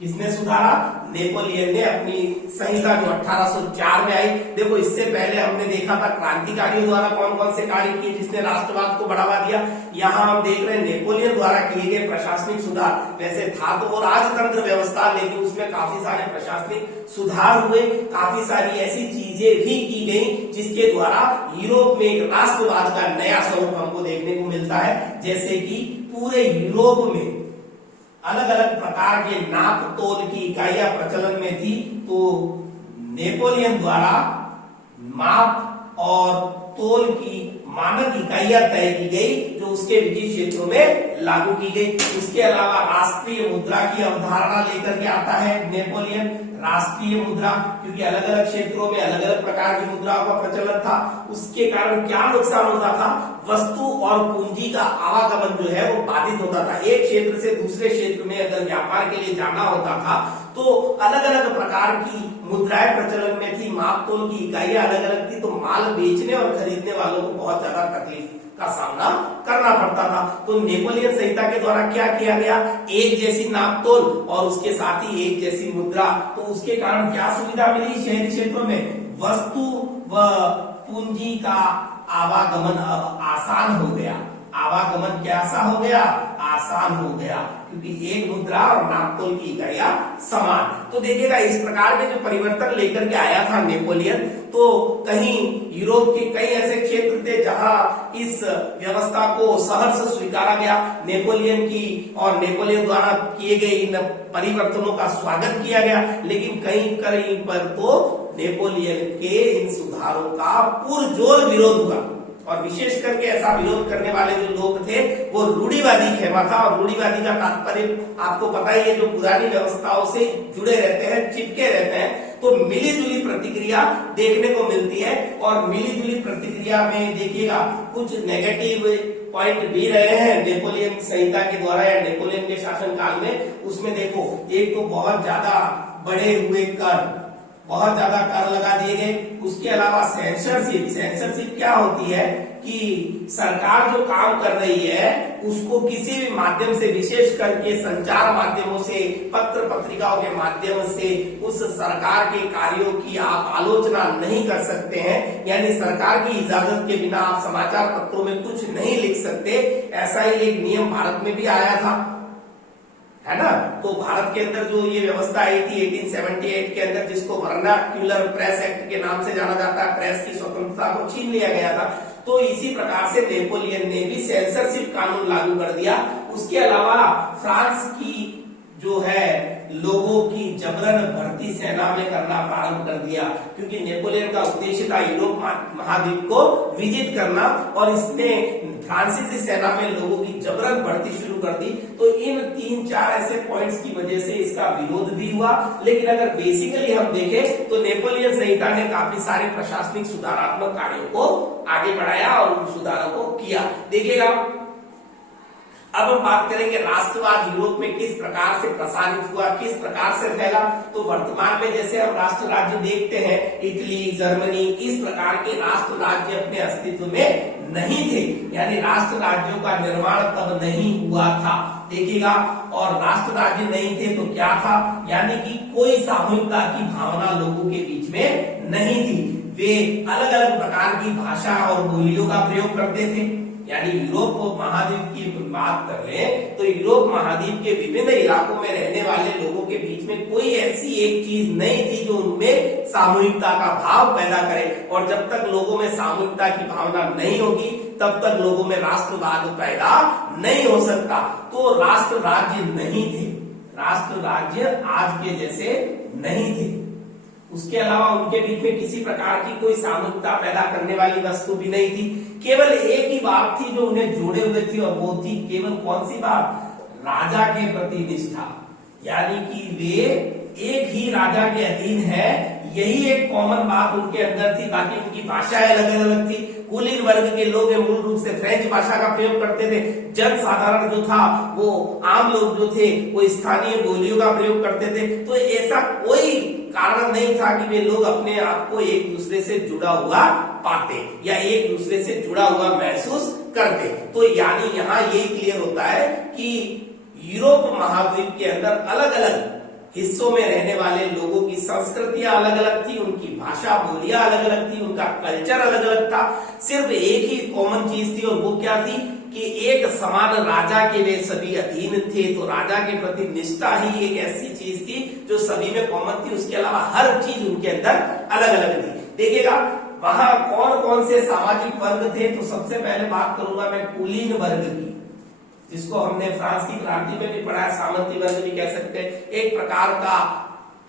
किसने सुधारा? नेपोलियन ने अपनी संहिता जो 1804 में आई। देखो इससे पहले हमने देखा था क्रांतिकारियों द्वारा कौन कौन से कार्य किए जिसने राष्ट्रवाद को बढ़ावा दिया। यहाँ हम देख रहे हैं नेपोलियन द्वारा किए गए प्रशासनिक सुधार। वैसे था तो वो राजतंत्र व्यवस्था, लेकिन उसमें काफी सारे प्रशासनिक सुधार हुए, काफी सारी ऐसी चीजें भी की गई जिसके द्वारा यूरोप में एक राष्ट्रवाद का नया स्वरूप हमको देखने को मिलता है। जैसे कि पूरे यूरोप में अलग अलग प्रकार के नाप तोल की इकाइयां प्रचलन में थी, तो नेपोलियन द्वारा माप और तोल की मानक इकाइयां तय की गई जो उसके विभिन्न क्षेत्रों में लागू की गई। उसके अलावा राष्ट्रीय मुद्रा की अवधारणा लेकर के आता है नेपोलियन। राष्ट्रीय मुद्रा, क्योंकि अलग अलग क्षेत्रों में अलग अलग प्रकार की मुद्राओं का प्रचलन था, उसके कारण क्या नुकसान होता था? वस्तु और पूंजी का आवागमन जो है वो बाधित होता था। एक क्षेत्र से दूसरे क्षेत्र में अगर व्यापार के लिए जाना होता था तो अलग अलग प्रकार की मुद्राएं प्रचलन में थी, माप तोल की इकाइयां अलग अलग थी, तो माल बेचने और खरीदने वालों को बहुत ज्यादा तकलीफ का सामना करना पड़ता था। तो नेपोलियन संहिता के द्वारा क्या किया गया? एक जैसी नाप तोल और उसके साथ ही एक जैसी मुद्रा। तो उसके कारण क्या सुविधा मिली शहरी क्षेत्रों में? वस्तु व पूंजी का आवागमन अब आसान हो गया। आवागमन कैसा हो गया? आसान हो गया, क्योंकि एक मुद्रा और नापतोल की इकाइयां समान। तो देखिएगा इस प्रकार के जो परिवर्तन लेकर के आया था नेपोलियन, तो कहीं यूरोप के कई ऐसे क्षेत्र थे जहां इस व्यवस्था को सहर्ष स्वीकारा गया नेपोलियन की, और नेपोलियन द्वारा किए गए इन परिवर्तनों का स्वागत किया गया। लेकिन कहीं कहीं पर तो नेपोलियन के इन सुधारों का पुरजोर विरोध हुआ, और विशेष करके ऐसा विरोध करने वाले जो लोग थे वो रूढ़िवादी कहवा था। और रूढ़िवादी का तात्पर्य आपको पता ही है, जो पुरानी व्यवस्थाओं से जुड़े रहते हैं, चिपके रहते हैं, तो मिली जुली प्रतिक्रिया देखने को मिलती है। और मिली जुली प्रतिक्रिया में देखिएगा कुछ नेगेटिव पॉइंट भी रहे हैं नेपोलियन संहिता के द्वारा या नेपोलियन के शासनकाल में। उसमें देखो, एक तो बहुत ज्यादा बढ़े हुए कर, बहुत ज्यादा कर लगा दिए गए। उसके अलावा सेंसरशिप, सेंसरशिप क्या होती है कि सरकार जो काम कर रही है उसको किसी भी माध्यम से, विशेष करके संचार माध्यमों से, पत्र पत्रिकाओं के माध्यम से उस सरकार के कार्यों की आप आलोचना नहीं कर सकते हैं। यानी सरकार की इजाजत के बिना आप समाचार पत्रों में कुछ नहीं लिख सकते। ऐसा ही एक नियम भारत में भी आया था। है ना। तो भारत के अंदर जो ये व्यवस्था आई थी 1878 के अंदर, जिसको वर्नाक्यूलर प्रेस एक्ट के नाम से जाना जाता है, प्रेस की स्वतंत्रता को छीन लिया गया था। तो इसी प्रकार से नेपोलियन ने भी सेंसरशिप कानून लागू कर दिया। उसके अलावा फ्रांस की जो है लोगों की जबरन भर्ती सेना में करना प्रारंभ कर दिया, क्योंकि नेपोलियन का उद्देश्य था यूरोप महाद्वीप को विजिट करना, और इसने फ्रांसीसी सेना में लोगों की जबरन भर्ती शुरू कर दी। तो इन 3-4 ऐसे पॉइंट्स की वजह से इसका विरोध भी हुआ। लेकिन अगर बेसिकली हम देखें तो नेपोलियन संहिता ने काफी सारे प्रशासनिक सुधारात्मक कार्यों को आगे बढ़ाया और उन सुधारों को किया। देखिएगा, अब हम बात करेंगे राष्ट्रवाद यूरोप में किस प्रकार से प्रसारित हुआ, किस प्रकार से फैला। तो वर्तमान में जैसे हम राष्ट्र राज्य देखते हैं, इटली, जर्मनी, इस प्रकार के राष्ट्र राज्य अपने अस्तित्व में नहीं थे, यानी राष्ट्र राज्यों का निर्माण तब नहीं हुआ था। देखिएगा, और राष्ट्र राज्य नहीं थे तो क्या था, यानी कि कोई सामूहिकता की भावना लोगों के बीच में नहीं थी। वे अलग अलग प्रकार की भाषा और बोलियों का प्रयोग करते थे। यानी यूरोप महाद्वीप की बात कर ले तो यूरोप महाद्वीप के विभिन्न इलाकों में रहने वाले लोगों के बीच में कोई ऐसी एक चीज नहीं थी जो उनमें सामूहिकता का भाव पैदा करे। और जब तक लोगों में सामूहिकता की भावना नहीं होगी तब तक लोगों में राष्ट्रवाद पैदा नहीं हो सकता। तो राष्ट्र राज्य नहीं थे, राष्ट्र राज्य आज के जैसे नहीं थे। उसके अलावा उनके बीच में किसी प्रकार की कोई सामूहिकता पैदा करने वाली वस्तु भी नहीं थी। केवल एक ही बात थी जो उन्हें जोड़े हुए थी, और वो थी केवल कौन सी बात, राजा के प्रति निष्ठा। यानी कि वे एक ही राजा के अधीन है, यही एक कॉमन बात उनके अंदर थी। बाकी उनकी भाषाएं अलग अलग थी। कुलीन वर्ग के लोग मूल रूप से फ्रेंच भाषा का प्रयोग करते थे। जन साधारण जो था, वो आम लोग जो थे, वो स्थानीय बोलियों का प्रयोग करते थे। तो ऐसा कोई कारण नहीं था कि वे लोग अपने आप को एक दूसरे से जुड़ा हुआ पाते या एक दूसरे से जुड़ा हुआ महसूस करते। तो यानी यहाँ ये क्लियर होता है कि यूरोप महाद्वीप के अंदर अलग अलग हिस्सों में रहने वाले लोगों की संस्कृतियां अलग अलग थी, उनकी भाषा बोलियां अलग अलग थी, उनका कल्चर अलग अलग था। सिर्फ एक ही कॉमन चीज थी, और वो क्या थी कि एक समान राजा के वे सभी अधीन थे। तो राजा के प्रति निष्ठा ही एक ऐसी चीज थी जो सभी में कॉमन थी। उसके अलावा हर चीज उनके अंदर अलग अलग थी। देखिएगा, वहां कौन कौन से सामाजिक वर्ग थे। तो सबसे पहले बात करूंगा मैं कुलीन वर्ग की, जिसको हमने फ्रांस की क्रांति में भी पढ़ा है, सामंती वर्ग भी कह सकते हैं। एक प्रकार का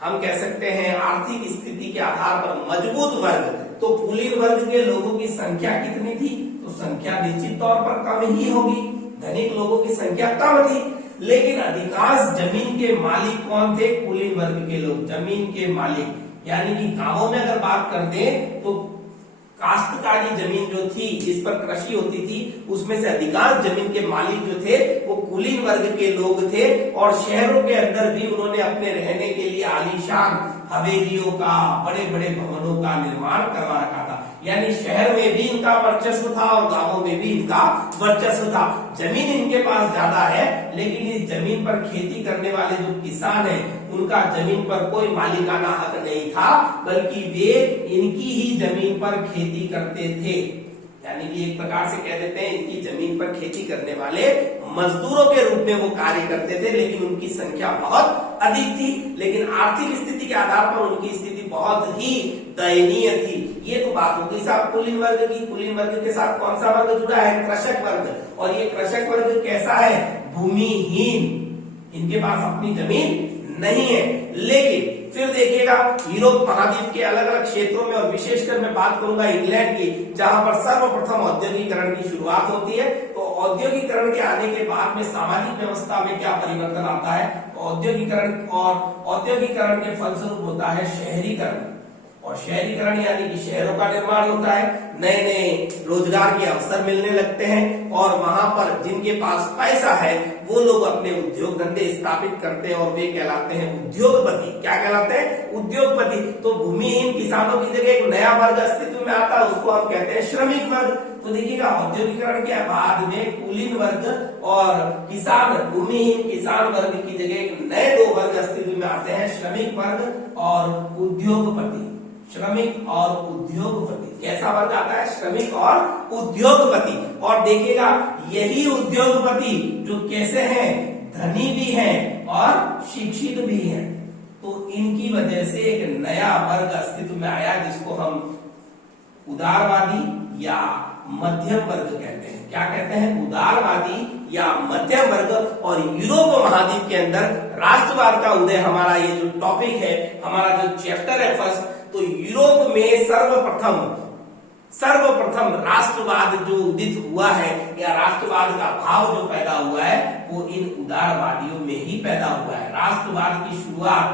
हम कह सकते हैं आर्थिक स्थिति के आधार पर मजबूत वर्ग। तो कुलीन वर्ग के लोगों की संख्या कितनी थी, तो संख्या निश्चित तौर पर कम ही होगी। धनिक लोगों की संख्या कम थी, लेकिन अधिकांश जमीन के मालिक कौन थे, कुलीन वर्ग के लोग, जमीन के मालिक। यानी कि गांवों में अगर बात कर दे तो काश्तकारी जमीन जो थी, जिस पर कृषि होती थी, उसमें से अधिकांश जमीन के मालिक जो थे वो कुलीन वर्ग के लोग थे। और शहरों के अंदर भी उन्होंने अपने रहने के लिए आलीशान हवेलियों का, बड़े बड़े भवनों का निर्माण करवा रखा था। यानी शहर में भी इनका वर्चस्व था और गांवों में भी इनका वर्चस्व था। जमीन इनके पास ज्यादा है, लेकिन इस जमीन पर खेती करने वाले जो किसान हैं, उनका जमीन पर कोई मालिकाना हक नहीं था, बल्कि वे इनकी ही जमीन पर खेती करते थे। यानी कि एक प्रकार से कह देते हैं इनकी जमीन पर खेती करने वाले मजदूरों के रूप में वो कार्य करते थे। लेकिन उनकी संख्या बहुत अधिक थी, लेकिन आर्थिक स्थिति के आधार पर उनकी स्थिति बहुत ही दयनीय थी। ये तो बात होगी साहब कुलीन वर्ग की। कुलीन वर्ग के साथ कौन सा वर्ग जुड़ा है, कृषक वर्ग। और ये कृषक वर्ग कैसा है, भूमिहीन, इनके पास अपनी जमीन नहीं है। लेकिन फिर देखिएगा, यूरोप महाद्वीप के अलग अलग क्षेत्रों में, और विशेषकर मैं बात करूंगा इंग्लैंड की, जहां पर सर्वप्रथम औद्योगिकरण की शुरुआत होती है। तो औद्योगिकरण के आने के बाद में सामाजिक व्यवस्था में क्या परिवर्तन आता है, औद्योगिकरण, और औद्योगिकरण के फलस्वरूप होता है शहरीकरण। और शहरीकरण यानी कि शहरों का निर्माण होता है, नए नए रोजगार के अवसर मिलने लगते हैं, और वहां पर जिनके पास पैसा है वो लोग अपने उद्योग धंधे स्थापित करते हैं, और वे कहलाते हैं उद्योगपति। क्या कहलाते हैं, उद्योगपति। तो भूमिहीन किसानों की जगह एक नया वर्ग अस्तित्व में आता है, उसको हम कहते हैं श्रमिक वर्ग। तो देखिएगा, औद्योगिकरण के बाद में कुलीन वर्ग और किसान, भूमिहीन किसान वर्ग की जगह एक नए दो वर्ग अस्तित्व में आते हैं, श्रमिक वर्ग और उद्योगपति। श्रमिक और उद्योगपति, कैसा वर्ग आता है, श्रमिक और उद्योगपति। और देखिएगा, यही उद्योगपति जो कैसे हैं, धनी भी हैं और शिक्षित भी हैं। तो इनकी वजह से एक नया वर्ग अस्तित्व में आया जिसको हम उदारवादी या मध्यम वर्ग कहते हैं। क्या कहते हैं? उदारवादी या मध्यम वर्ग। और यूरोप महाद्वीप के अंदर राष्ट्रवाद का उदय, हमारा ये जो टॉपिक है, हमारा जो चैप्टर है फर्स्ट, तो यूरोप में सर्वप्रथम राष्ट्रवाद जो उदित हुआ है या राष्ट्रवाद का भाव जो पैदा हुआ है वो इन उदारवादियों में ही पैदा हुआ है। राष्ट्रवाद की शुरुआत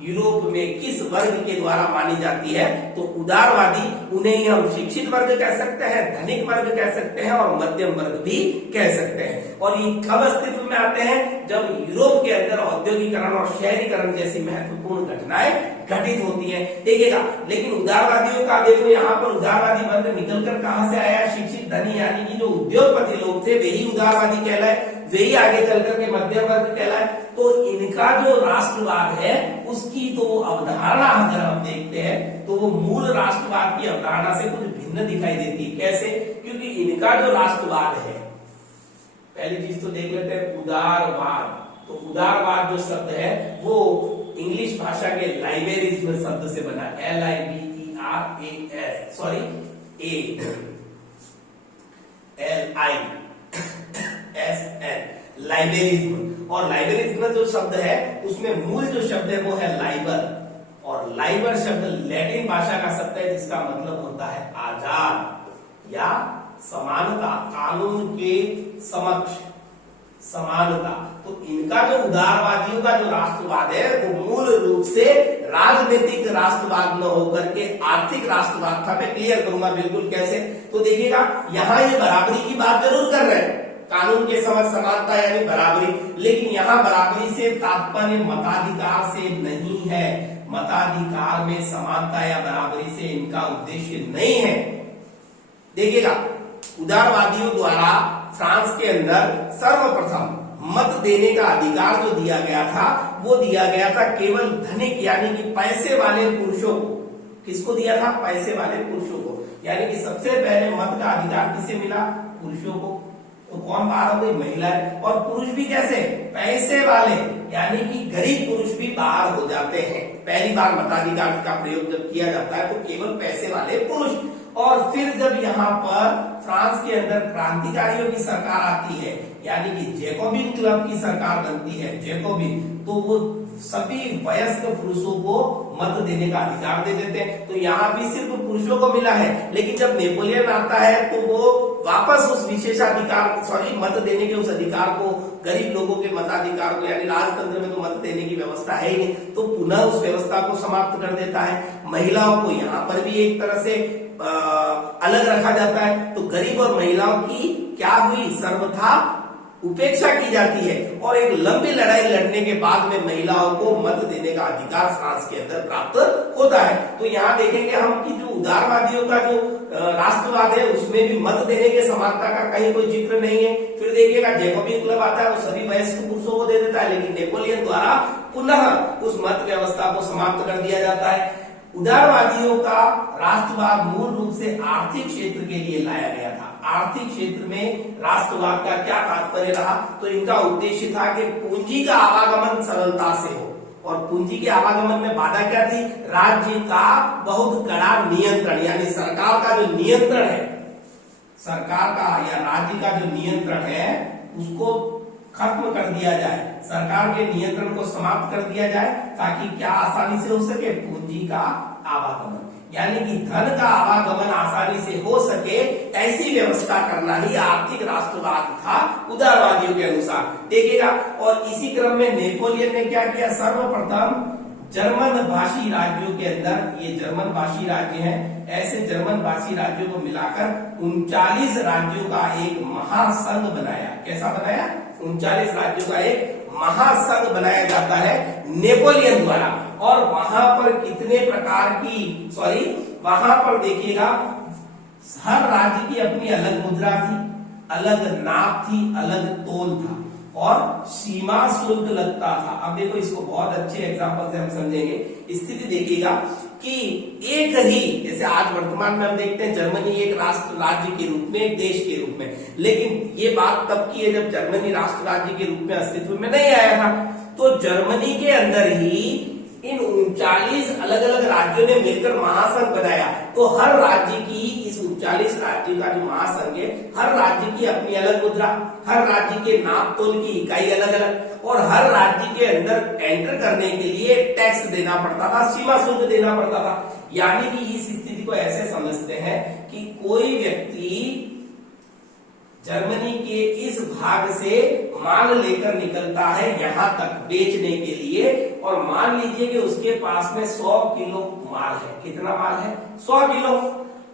यूरोप में किस वर्ग के द्वारा मानी जाती है? तो उदारवादी। उन्हें ही हम शिक्षित वर्ग कह सकते हैं, धनिक वर्ग कह सकते हैं और मध्यम वर्ग भी कह सकते हैं। और ये कब अस्तित्व में आते हैं? जब यूरोप के अंदर औद्योगिकरण और शहरीकरण जैसी महत्वपूर्ण घटनाएं घटित होती हैं। देखिएगा, लेकिन उदारवादियों का देखो यहाँ पर उदारवादी वर्ग निकलकर कहां से आया? शिक्षित धनी यानी कि जो उद्योगपति लोग थे वही उदारवादी कहलाए, वही आगे चल करके मध्यम वर्ग कहलाए। तो इनका जो राष्ट्रवाद है उसकी तो अवधारणा अगर हम देखते हैं तो वो मूल राष्ट्रवाद की अवधारणा से कुछ भिन्न दिखाई देती है। कैसे? क्योंकि इनका जो राष्ट्रवाद है, पहली चीज तो देख लेते हैं उदारवाद। तो उदारवाद जो शब्द है वो इंग्लिश भाषा के लाइबेरिज्म शब्द से बना, LIBERAS, सॉरी LISN, लाइबेरिज्म। और लाइबेरिज्म जो शब्द है उसमें मूल जो शब्द है वो है लाइबर, और लाइबर शब्द लैटिन भाषा का शब्द है जिसका मतलब होता है आजाद या समानता, कानून के समक्ष समानता। तो इनका जो उदारवादियों का जो राष्ट्रवाद है वो मूल रूप से राजनीतिक राष्ट्रवाद न होकर के आर्थिक राष्ट्रवाद था। मैं क्लियर करूंगा बिल्कुल कैसे। तो देखिएगा, यहाँ ये बराबरी की बात जरूर कर रहे हैं, कानून के समक्ष समानता यानी बराबरी, लेकिन यहाँ बराबरी से तात्पर्य मताधिकार से नहीं है। मताधिकार में समानता या बराबरी से इनका उद्देश्य नहीं है। देखिएगा, उदारवादियों द्वारा फ्रांस के अंदर सर्वप्रथम मत देने का अधिकार जो दिया गया था वो दिया गया था केवल धनिक यानी कि पैसे वाले पुरुषों को। किसको दिया था? पैसे वाले पुरुषों को। यानी कि सबसे पहले मत का अधिकार किसे मिला? पुरुषों को। तो कौन बाहर हो गई? महिलाएं। और पुरुष भी कैसे? पैसे वाले, यानी कि गरीब पुरुष भी बाहर हो जाते हैं। पहली बार मताधिकार का प्रयोग जब किया जाता है तो केवल पैसे वाले पुरुष। और फिर जब यहाँ पर फ्रांस के अंदर क्रांतिकारियों की सरकार आती है, यानी कि जैकोबिन क्लब की सरकार बनती है, जैकोबिन, तो वो सभी वयस्क पुरुषों को मत देने का अधिकार दे देते हैं। तो यहाँ भी सिर्फ पुरुषों को मिला है, लेकिन जब नेपोलियन आता है तो वो वापस उस विशेषाधिकार मत देने के उस अधिकार को, गरीब लोगों के मताधिकार को, यानी राजतंत्र में तो मत देने की व्यवस्था है ही नहीं, तो पुनः उस व्यवस्था को समाप्त कर देता है। महिलाओं को यहाँ पर भी एक तरह से अलग रखा जाता है। तो गरीब और महिलाओं की क्या हुई? सर्वथा उपेक्षा की जाती है। और एक लंबी लड़ाई लड़ने के बाद में महिलाओं को मत देने का अधिकार फ्रांस के अंदर प्राप्त होता है। तो यहाँ देखेंगे हम कि जो उदारवादियों का जो राष्ट्रवाद है उसमें भी मत देने के समानता का कहीं कोई जिक्र नहीं है। फिर देखिएगा, जैकोबिन क्लब आता है, वो सभी वयस्क पुरुषों को दे देता है, लेकिन नेपोलियन द्वारा पुनः उस मत व्यवस्था को समाप्त कर दिया जाता है। उदारवादियों का राष्ट्रवाद मूल रूप से आर्थिक क्षेत्र के लिए लाया गया था। आर्थिक क्षेत्र में राष्ट्रवाद का क्या तात्पर्य रहा? तो इनका उद्देश्य था कि पूंजी का आवागमन सरलता से हो, और पूंजी के आवागमन में बाधा क्या थी? राज्य का बहुत कड़ा नियंत्रण, यानी सरकार का जो नियंत्रण है, सरकार का या राज्य का जो नियंत्रण है उसको खत्म कर दिया जाए, सरकार के नियंत्रण को समाप्त कर दिया जाए, ताकि क्या आसानी से हो सके? पूंजी का आवागमन, यानी कि धन का आवागमन आसानी से हो सके, ऐसी व्यवस्था करना ही आर्थिक राष्ट्रवाद था उदारवादियों के अनुसार। देखिएगा, और इसी क्रम में नेपोलियन ने क्या किया? सर्वप्रथम जर्मन भाषी राज्यों के अंदर, ये जर्मन भाषी राज्य हैं, ऐसे जर्मन भाषी राज्यों को मिलाकर 39 राज्यों का एक महासंघ बनाया। कैसा बनाया? 39 राज्यों का एक महासंघ बनाया जाता है नेपोलियन द्वारा। और वहां पर कितने प्रकार की, वहां पर देखिएगा, हर राज्य की अपनी अलग मुद्रा थी, अलग नाप थी, अलग तोल था, और सीमा शुल्क लगता था। अब देखो, इसको बहुत अच्छे एग्जांपल से हम समझेंगे। स्थिति देखिएगा कि एक ही, जैसे आज वर्तमान में हम देखते हैं जर्मनी एक राष्ट्र राज्य के रूप में, एक देश के रूप में, लेकिन ये बात तब की है जब जर्मनी राष्ट्र राज्य के रूप में अस्तित्व में नहीं आया था। तो जर्मनी के अंदर ही इन 39 अलग अलग राज्यों ने मिलकर महासंघ बनाया। तो हर राज्य की, इस 39 राज्यों का जो महासंघ है, हर राज्य की अपनी अलग मुद्रा, हर राज्य के नाप तोल की इकाई अलग अलग, और हर राज्य के अंदर एंटर करने के लिए टैक्स देना पड़ता था, सीमा शुल्क देना पड़ता था। यानी कि इस स्थिति को ऐसे समझते हैं कि कोई व्यक्ति जर्मनी के इस भाग से माल लेकर निकलता है यहां तक बेचने के लिए, और मान लीजिए कि उसके पास में 100 किलो माल है। कितना माल है? 100 किलो।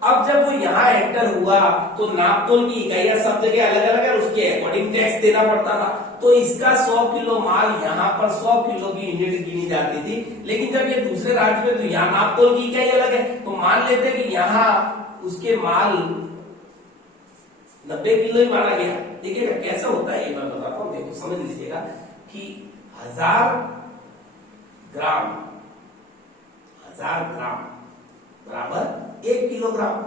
अब जब वो यहाँ एंटर हुआ तो नापतोल की इकाइयां सब जगह अलग अलग है, उसके अकॉर्डिंग टैक्स देना पड़ता था। तो इसका 100 किलो माल यहाँ पर 100 किलो की यूनिट गिनी जाती थी। लेकिन जब ये दूसरे राज्य में, तो यहाँ नापतोल की इकाई अलग है, तो मान लेते कि यहाँ उसके माल 90 किलो ही माना गया। देखिएगा कैसा होता है, ये मैं बताता हूं, देखो समझ लीजिएगा कि 1000 ग्राम बराबर 1 किलोग्राम।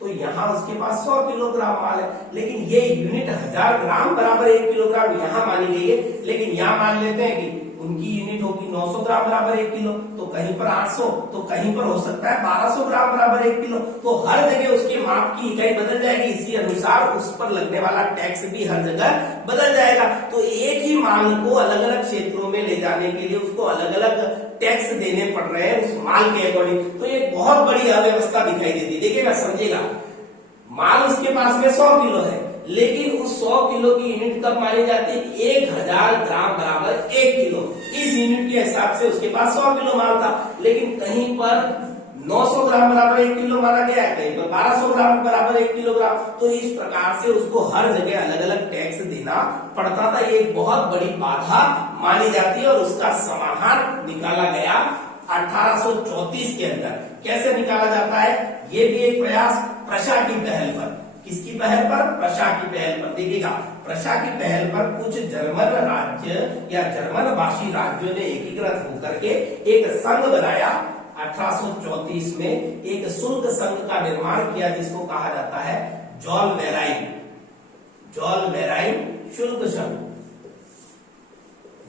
तो यहाँ उसके पास 100 किलोग्राम माल है, लेकिन ये यूनिट 1000 ग्राम बराबर 1 किलोग्राम यहाँ मानी गई है। लेकिन यहाँ मान लेते हैं कि उनकी यूनिट होगी 900 ग्राम बराबर 1 किलो, तो कहीं पर 800, तो कहीं पर हो सकता है 1200 ग्राम बराबर 1 किलो। तो हर जगह उसके माप की इकाई बदल जाएगी, इसी अनुसार उस पर लगने वाला टैक्स भी हर जगह बदल जाएगा। तो एक ही माल को अलग अलग क्षेत्रों में ले जाने के लिए उसको अलग अलग टैक्स देने पड़ रहे हैं उस माल के अकॉर्डिंग। तो ये बहुत बड़ी अव्यवस्था दिखाई देती है। देखिएगा, समझिएगा, माल उसके पास में 100 किलो है, लेकिन उस 100 किलो की यूनिट कब मानी जाती है? 1000 ग्राम बराबर 1 किलो। इस यूनिट के हिसाब से उसके पास 100 किलो माल था, लेकिन कहीं पर 900 ग्राम बराबर 1 किलो माना गया है, कहीं पर 1200 ग्राम बराबर 1 किलोग्राम। तो इस प्रकार से उसको हर जगह अलग अलग टैक्स देना पड़ता था। ये एक बहुत बड़ी बाधा मानी जाती है, और उसका समाधान निकाला गया 1834 के अंदर। कैसे निकाला जाता है? ये भी एक प्रयास प्रशा की पहल पर। किसकी पहल पर? प्रशा की पहल पर। देखिएगा, प्रशा की पहल पर कुछ जर्मन राज्य या जर्मन भाषी राज्यों ने एकीकृत होकर के एक संघ बनाया। 1834 में एक शुल्क संघ का निर्माण किया, जिसको कहा जाता है जोलवेराइन शुल्क संघ।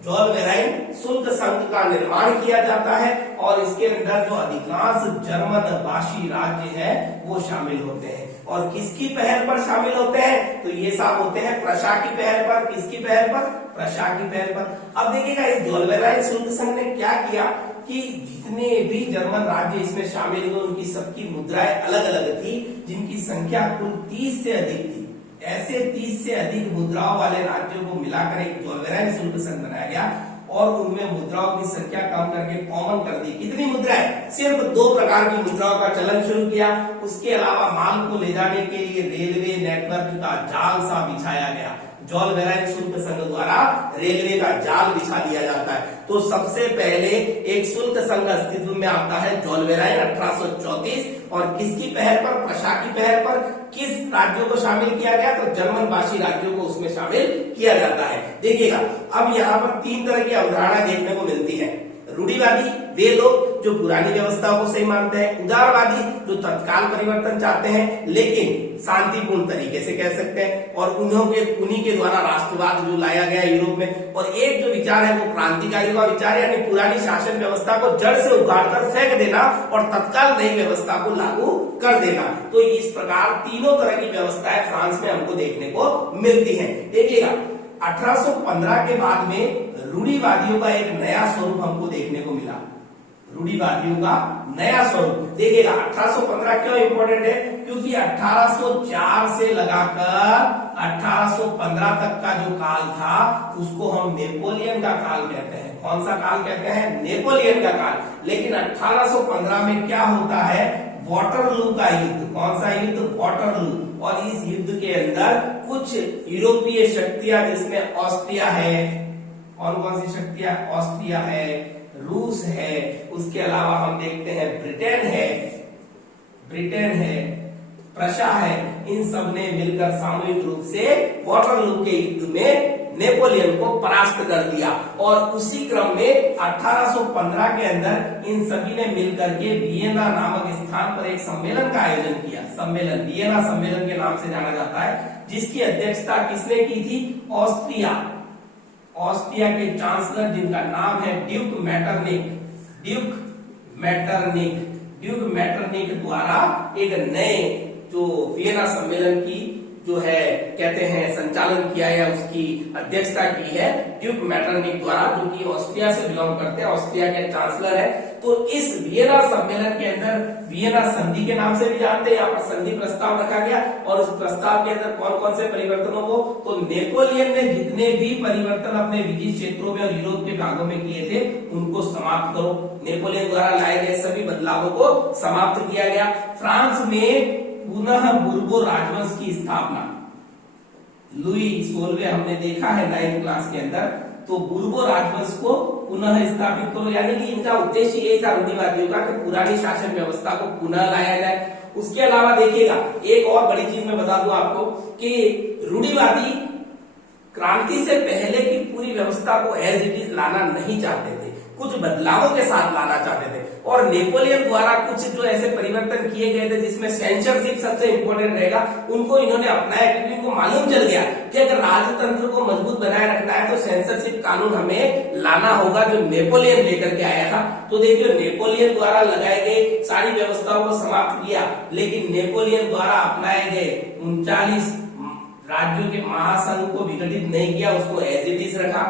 जोलवेराइन शुल्क संघ का निर्माण किया जाता है, और इसके अंदर जो अधिकांश जर्मन भाषी राज्य हैं वो शामिल होते हैं। और किसकी पहल पर शामिल होते हैं? तो ये सब होते हैं प्रशा की पहल पर। किसकी पहल पर? प्रशा की पहल पर। अब देखिएगा, इस जोलवेराइन शुल्क संघ ने क्या किया कि जितने भी जर्मन राज्य इसमें शामिल हुए, उनकी सबकी मुद्राएं अलग अलग थी, जिनकी संख्या कुल 30 से अधिक थी। ऐसे 30 से अधिक मुद्राओं वाले राज्यों को मिलाकर एक जोलवेराइन शुल्क संघ बनाया गया, और उनमें मुद्राओं की संख्या कम करके कॉमन कर दी। कितनी मुद्राएं? सिर्फ 2 प्रकार की मुद्राओं का चलन शुरू किया। उसके अलावा माल को ले जाने के लिए रेलवे नेटवर्क का जाल सा बिछाया गया। जोलवेराइन शुल्क संघ द्वारा रेलवे का जाल बिछा दिया जाता है। तो सबसे पहले एक शुल्क संघ अस्तित्व में आता है जोलवेराइन 1834, और किसकी पहल पर? प्रशा की पहल पर। किस राज्यों को शामिल किया गया? तो जर्मन भाषी राज्यों को उसमें शामिल किया जाता है। देखिएगा, अब यहाँ पर 3 तरह की अवधारणा देखने को मिलती है। रूढ़िवादी वे लोग जो पुरानी व्यवस्थाओं को सही मानते हैं, उदारवादी जो तत्काल परिवर्तन चाहते हैं लेकिन शांतिपूर्ण तरीके से कह सकते हैं, और उन्हीं के द्वारा राष्ट्रवाद जो लाया गया यूरोप में। और एक जो विचार है वो क्रांतिकारी का विचार, यानी पुरानी शासन व्यवस्था को जड़ से उखाड़कर फेंक देना और तत्काल नई व्यवस्था को लागू कर देना। तो इस प्रकार तीनों तरह की व्यवस्थाएं फ्रांस में हमको देखने को मिलती है। देखिएगा, 1815 के बाद में रूढ़िवादियों का एक नया स्वरूप हमको देखने को मिला। रूढ़िवादियों का नया स्वरूप देखिएगा, 1815 क्यों इंपॉर्टेंट है? क्योंकि 1804 से लगाकर 1815 तक का जो काल था उसको हम नेपोलियन का काल कहते हैं। कौन सा काल कहते हैं? नेपोलियन का काल। लेकिन 1815 में क्या होता है? वाटरलू का युद्ध। कौन सा युद्ध? वाटरलू। और इस युद्ध के अंदर कुछ यूरोपीय शक्तियां, जिसमें ऑस्ट्रिया है, कौन कौन सी शक्तियां? ऑस्ट्रिया है, रूस है, उसके अलावा हम देखते हैं ब्रिटेन है, प्रशा है, इन सब ने मिलकर सामूहिक रूप से वाटरलू के युद्ध में नेपोलियन को परास्त कर दिया। और उसी क्रम में 1815 के अंदर इन सभी ने मिलकर के वियना नामक स्थान पर एक सम्मेलन का आयोजन किया। सम्मेलन वियना सम्मेलन के नाम से जाना जाता है, जिसकी अध्यक्षता किसने की थी? ऑस्ट्रिया के चांसलर जिनका नाम है ड्यूक मैटरनिक द्वारा एक नए जो वियना सम्मेलन की जो है कहते हैं संचालन किया या उसकी अध्यक्षता की है ड्यूक मैटरनिक द्वारा, जो कि ऑस्ट्रिया से बिलोंग करते हैं, ऑस्ट्रिया के चांसलर है। तो इस वियना सम्मेलन के अंदर वियना संधि के नाम से भी जानते हैं, यहाँ पर संधि प्रस्ताव रखा गया और उस प्रस्ताव के अंदर कौन कौन से परिवर्तनों को, तो नेपोलियन ने जितने भी परिवर्तन अपने विदेश क्षेत्रों में और यूरोप के भागों में किए थे उनको समाप्त करो। नेपोलियन द्वारा लाए गए सभी बदलावों को समाप्त किया गया। फ्रांस में पुनः बुर्बो राजवंश की स्थापना, लुई 16वें हमने देखा है 9th क्लास के अंदर, तो बुर्बो राजवंश को पुनः स्थापित करो, यानी कि इनका उद्देश्य यही था रूढ़िवादियों का कि पुरानी शासन व्यवस्था को पुनः लाया जाए। उसके अलावा देखिएगा एक और बड़ी चीज मैं बता दूं आपको कि रूढ़िवादी क्रांति से पहले की पूरी व्यवस्था को एज इट इज लाना नहीं चाहते थे, कुछ बदलावों के साथ लाना चाहते थे। और नेपोलियन द्वारा कुछ जो ऐसे परिवर्तन किए गए थे जिसमें सेंसरशिप सबसे इंपॉर्टेंट रहेगा, उनको इन्होंने अपनाया क्योंकि इनको मालूम चल गया कि अगर राजतंत्र को मजबूत बनाए रखना है तो सेंसरशिप कानून हमें लाना होगा, जो नेपोलियन लेकर के आया था। तो देखिए नेपोलियन द्वारा लगाए गए सारी व्यवस्थाओं को समाप्त किया, लेकिन नेपोलियन द्वारा अपनाए गए 39 राज्यों के महासंघ को विघटित नहीं किया, उसको एज इट इज रखा,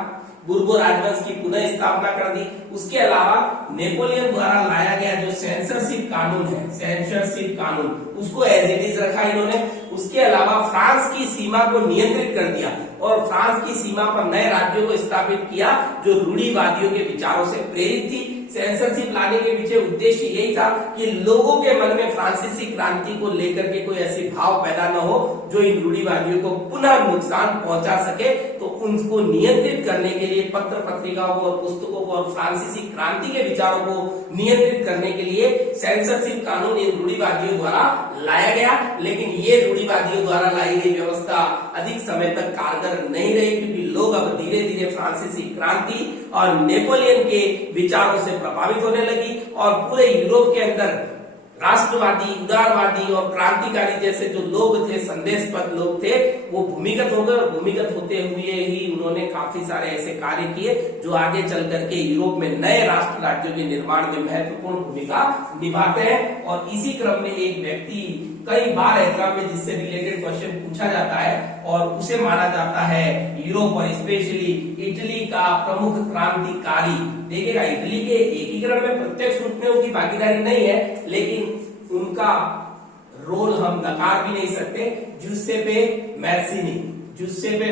बुर्बो राजवंश की पुनः स्थापना कर दी। उसके अलावा नेपोलियन द्वारा लाया गया जो सेंसरशिप कानून है, सेंसरशिप कानून, उसको एज इट इज रखा इन्होंने। उसके अलावा फ्रांस की सीमा को नियंत्रित कर दिया और फ्रांस की सीमा पर नए राज्यों को स्थापित किया जो रूढ़िवादियों के विचारों से प्रेरित थी। सेंसरशिप लाने के पीछे उद्देश्य यही था कि लोगों के मन में फ्रांसीसी क्रांति को लेकर के कोई ऐसी भाव पैदा न हो जो इन रूढ़िवादियों को पुनः नुकसान पहुंचा सके। तो उनको नियंत्रित करने के लिए पत्र पत्रिकाओं को और पुस्तकों को और फ्रांसीसी क्रांति के विचारों को नियंत्रित करने के लिए सेंसरशिप कानून इन रूढ़िवादियों द्वारा लाया गया। लेकिन ये रूढ़िवादियों द्वारा लाई गई व्यवस्था अधिक समय तक कारगर नहीं रही, क्योंकि लोग अब धीरे धीरे फ्रांसीसी क्रांति और नेपोलियन के विचारों से प्रभावित होने लगी और पूरे यूरोप के अंदर राष्ट्रवादी, उदारवादी और क्रांतिकारी जैसे जो लोग थे, संदेशपद लोग थे, वो भूमिगत हो गए और भूमिगत होते हुए ही उन्होंने काफी सारे ऐसे कार्य किए जो आगे चल करके यूरोप में नए राष्ट्र राज्यों के निर्माण में महत्वपूर्ण भूमिका निभाते हैं। और इसी क्रम में एक व्यक्ति कई बार एग्जाम में जिससे रिलेटेड क्वेश्चन पूछा जाता है और उसे माना जाता है यूरोप और स्पेशली इटली का प्रमुख क्रांतिकारी। देखिएगा इटली के एकीकरण में प्रत्यक्ष रूप में उनकी भागीदारी नहीं है, लेकिन उनका रोल हम नकार भी नहीं सकते। जुसेपे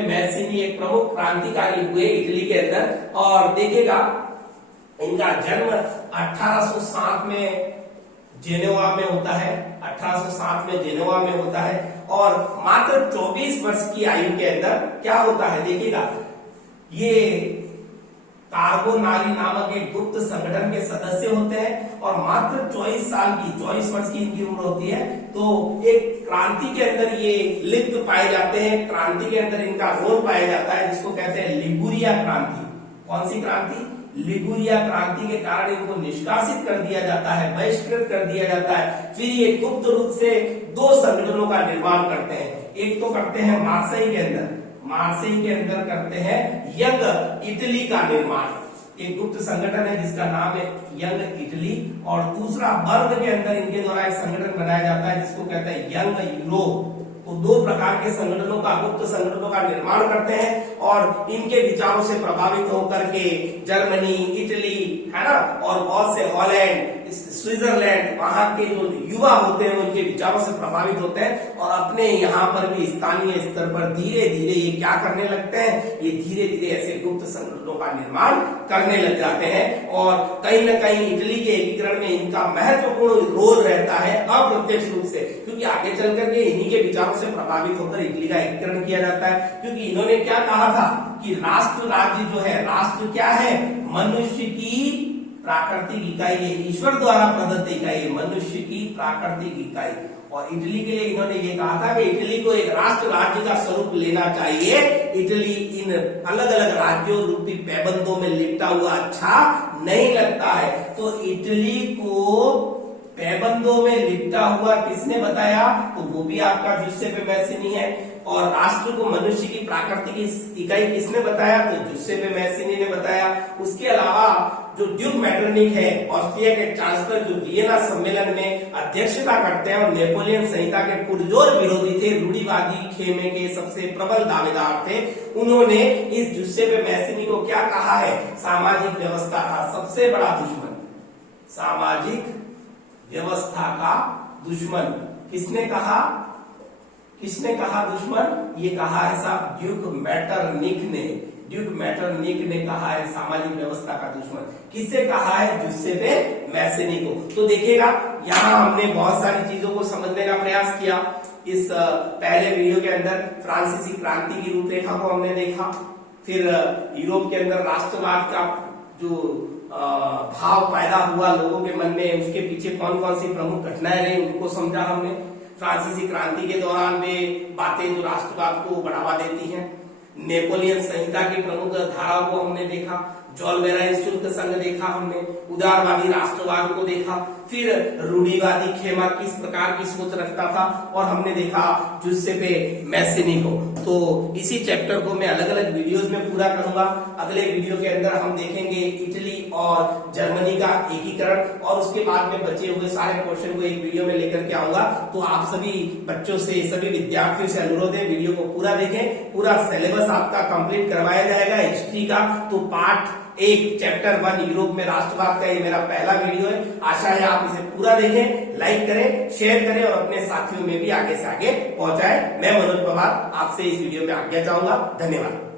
मैसिनी एक प्रमुख क्रांतिकारी हुए इटली के अंदर। और देखिएगा इनका जन्म 1807 में जेनेवा में होता है, 1807 में जेनेवा में होता है और मात्र 24 वर्ष की आयु के अंदर क्या होता है, देखिएगा ये कार्बोनारी नामक एक गुप्त संगठन के सदस्य होते हैं और मात्र 24 वर्ष की इनकी उम्र होती है। तो एक क्रांति के अंदर ये लिप्त पाए जाते हैं, क्रांति के अंदर इनका रोल पाया जाता है जिसको कहते हैं लिगुरिया क्रांति। कौन सी क्रांति? लिगुरिया क्रांति के कारण इनको निष्कासित कर दिया जाता है, बहिष्कृत कर दिया जाता है। फिर ये गुप्त रूप से 2 संगठनों का निर्माण करते हैं। एक तो करते हैं मार्सेई के अंदर करते हैं यंग इटली का निर्माण। एक गुप्त संगठन है जिसका नाम है यंग इटली और दूसरा बर्न के अंदर इनके द्वारा एक संगठन बनाया जाता है जिसको कहते हैं यंग यूरोप। तो 2 प्रकार के संगठनों का, गुप्त संगठनों का निर्माण करते हैं और इनके विचारों से प्रभावित होकर के जर्मनी, इटली, है ना, और बहुत से हॉलैंड, स्विट्जरलैंड, वहां के जो युवा होते हैं उनके विचारों से प्रभावित होते हैं और अपने यहाँ पर भी स्थानीय स्तर पर धीरे धीरे ये क्या करने लगते हैं, ये धीरे धीरे ऐसे गुप्त संगठनों का निर्माण करने लग जाते हैं। और कहीं न कहीं इटली के एकीकरण में इनका महत्वपूर्ण रोल रहता है अप्रत्यक्ष रूप से, क्योंकि आगे चल करके इन्हीं के विचारों से प्रभावित होकर इटली का एकीकरण किया जाता है। क्योंकि इन्होंने क्या कहा था कि राष्ट्र राज्य जो है, राष्ट्र क्या है, मनुष्य की प्राकृतिक इकाई है, ईश्वर द्वारा प्रदत्त इकाई है, मनुष्य की प्राकृतिक इकाई। और इटली के लिए इन्होंने ये कहा था कि इटली को एक राष्ट्र राज्य का स्वरूप लेना चाहिए। इटली इन अलग अलग राज्यों रूपी पैबंदों में लिपटा हुआ अच्छा नहीं लगता है। तो इटली को पैबंदों में लिपटा हुआ किसने बताया? तो वो भी आपका जुसेपे मैसिनी है। और राष्ट्र को मनुष्य की प्राकृतिक इकाई किसने बताया? तो जुसेप्पे मैसिनी ने बताया। उसके अलावा जो ड्यूक मेटरनिक है, ऑस्ट्रिया के चांसलर, जो वियना सम्मेलन में अध्यक्षता करते हैं और नेपोलियन संहिता के पुरजोर विरोधी थे, रूढ़िवादी खेमे के सबसे प्रबल दावेदार थे, उन्होंने इस जुसेप्पे मैसिनी को क्या कहा है? सामाजिक व्यवस्था का सबसे बड़ा दुश्मन, सामाजिक व्यवस्था का दुश्मन। किसने कहा? किसने कहा दुश्मन? ये कहा है साहब ड्यूक मेटरनिक ने। ड्यूक मेटरनिक ने कहा है सामाजिक व्यवस्था का दुश्मन। किससे कहा है? जुसेप्पे मैसिनी को। तो देखिएगा यहाँ हमने बहुत सारी चीजों को समझने का प्रयास किया। इस पहले वीडियो के अंदर फ्रांसीसी क्रांति की रूपरेखा को हमने देखा, फिर यूरोप के अंदर राष्ट्रवाद का जो भाव पैदा हुआ लोगों के मन में, उसके पीछे कौन कौन सी प्रमुख घटनाएं रही उनको समझा हमने। फ्रांसीसी क्रांति के दौरान वे बातें जो राष्ट्रवाद को बढ़ावा देती हैं। नेपोलियन संहिता की प्रमुख धाराओं को हमने देखा, जॉलवेराइन शुल्क संघ देखा हमने, उदारवादी राष्ट्रवाद को देखा, फिर रूढ़िवादी खेमा किस प्रकार की सोच रखता था, और हमने देखा जुसेप्पे मैसिनी को। तो इसी चैप्टर को मैं अलग अलग वीडियोस में पूरा करूंगा। अगले वीडियो के अंदर हम देखेंगे इटली और जर्मनी का एकीकरण, और उसके बाद में बचे हुए सारे क्वेश्चन को एक वीडियो में लेकर के आऊंगा। तो आप सभी बच्चों से, सभी विद्यार्थियों से अनुरोध है वीडियो को पूरा देखें। पूरा सिलेबस आपका कंप्लीट करवाया जाएगा हिस्ट्री का। तो पार्ट 1 चैप्टर 1 यूरोप में राष्ट्रवाद का ये मेरा पहला वीडियो है। आशा है आप इसे पूरा देखें, लाइक करें, शेयर करें और अपने साथियों में भी आगे से आगे पहुंचाएं। मैं मनोज पवार आपसे इस वीडियो में आज्ञा चाहूंगा। धन्यवाद।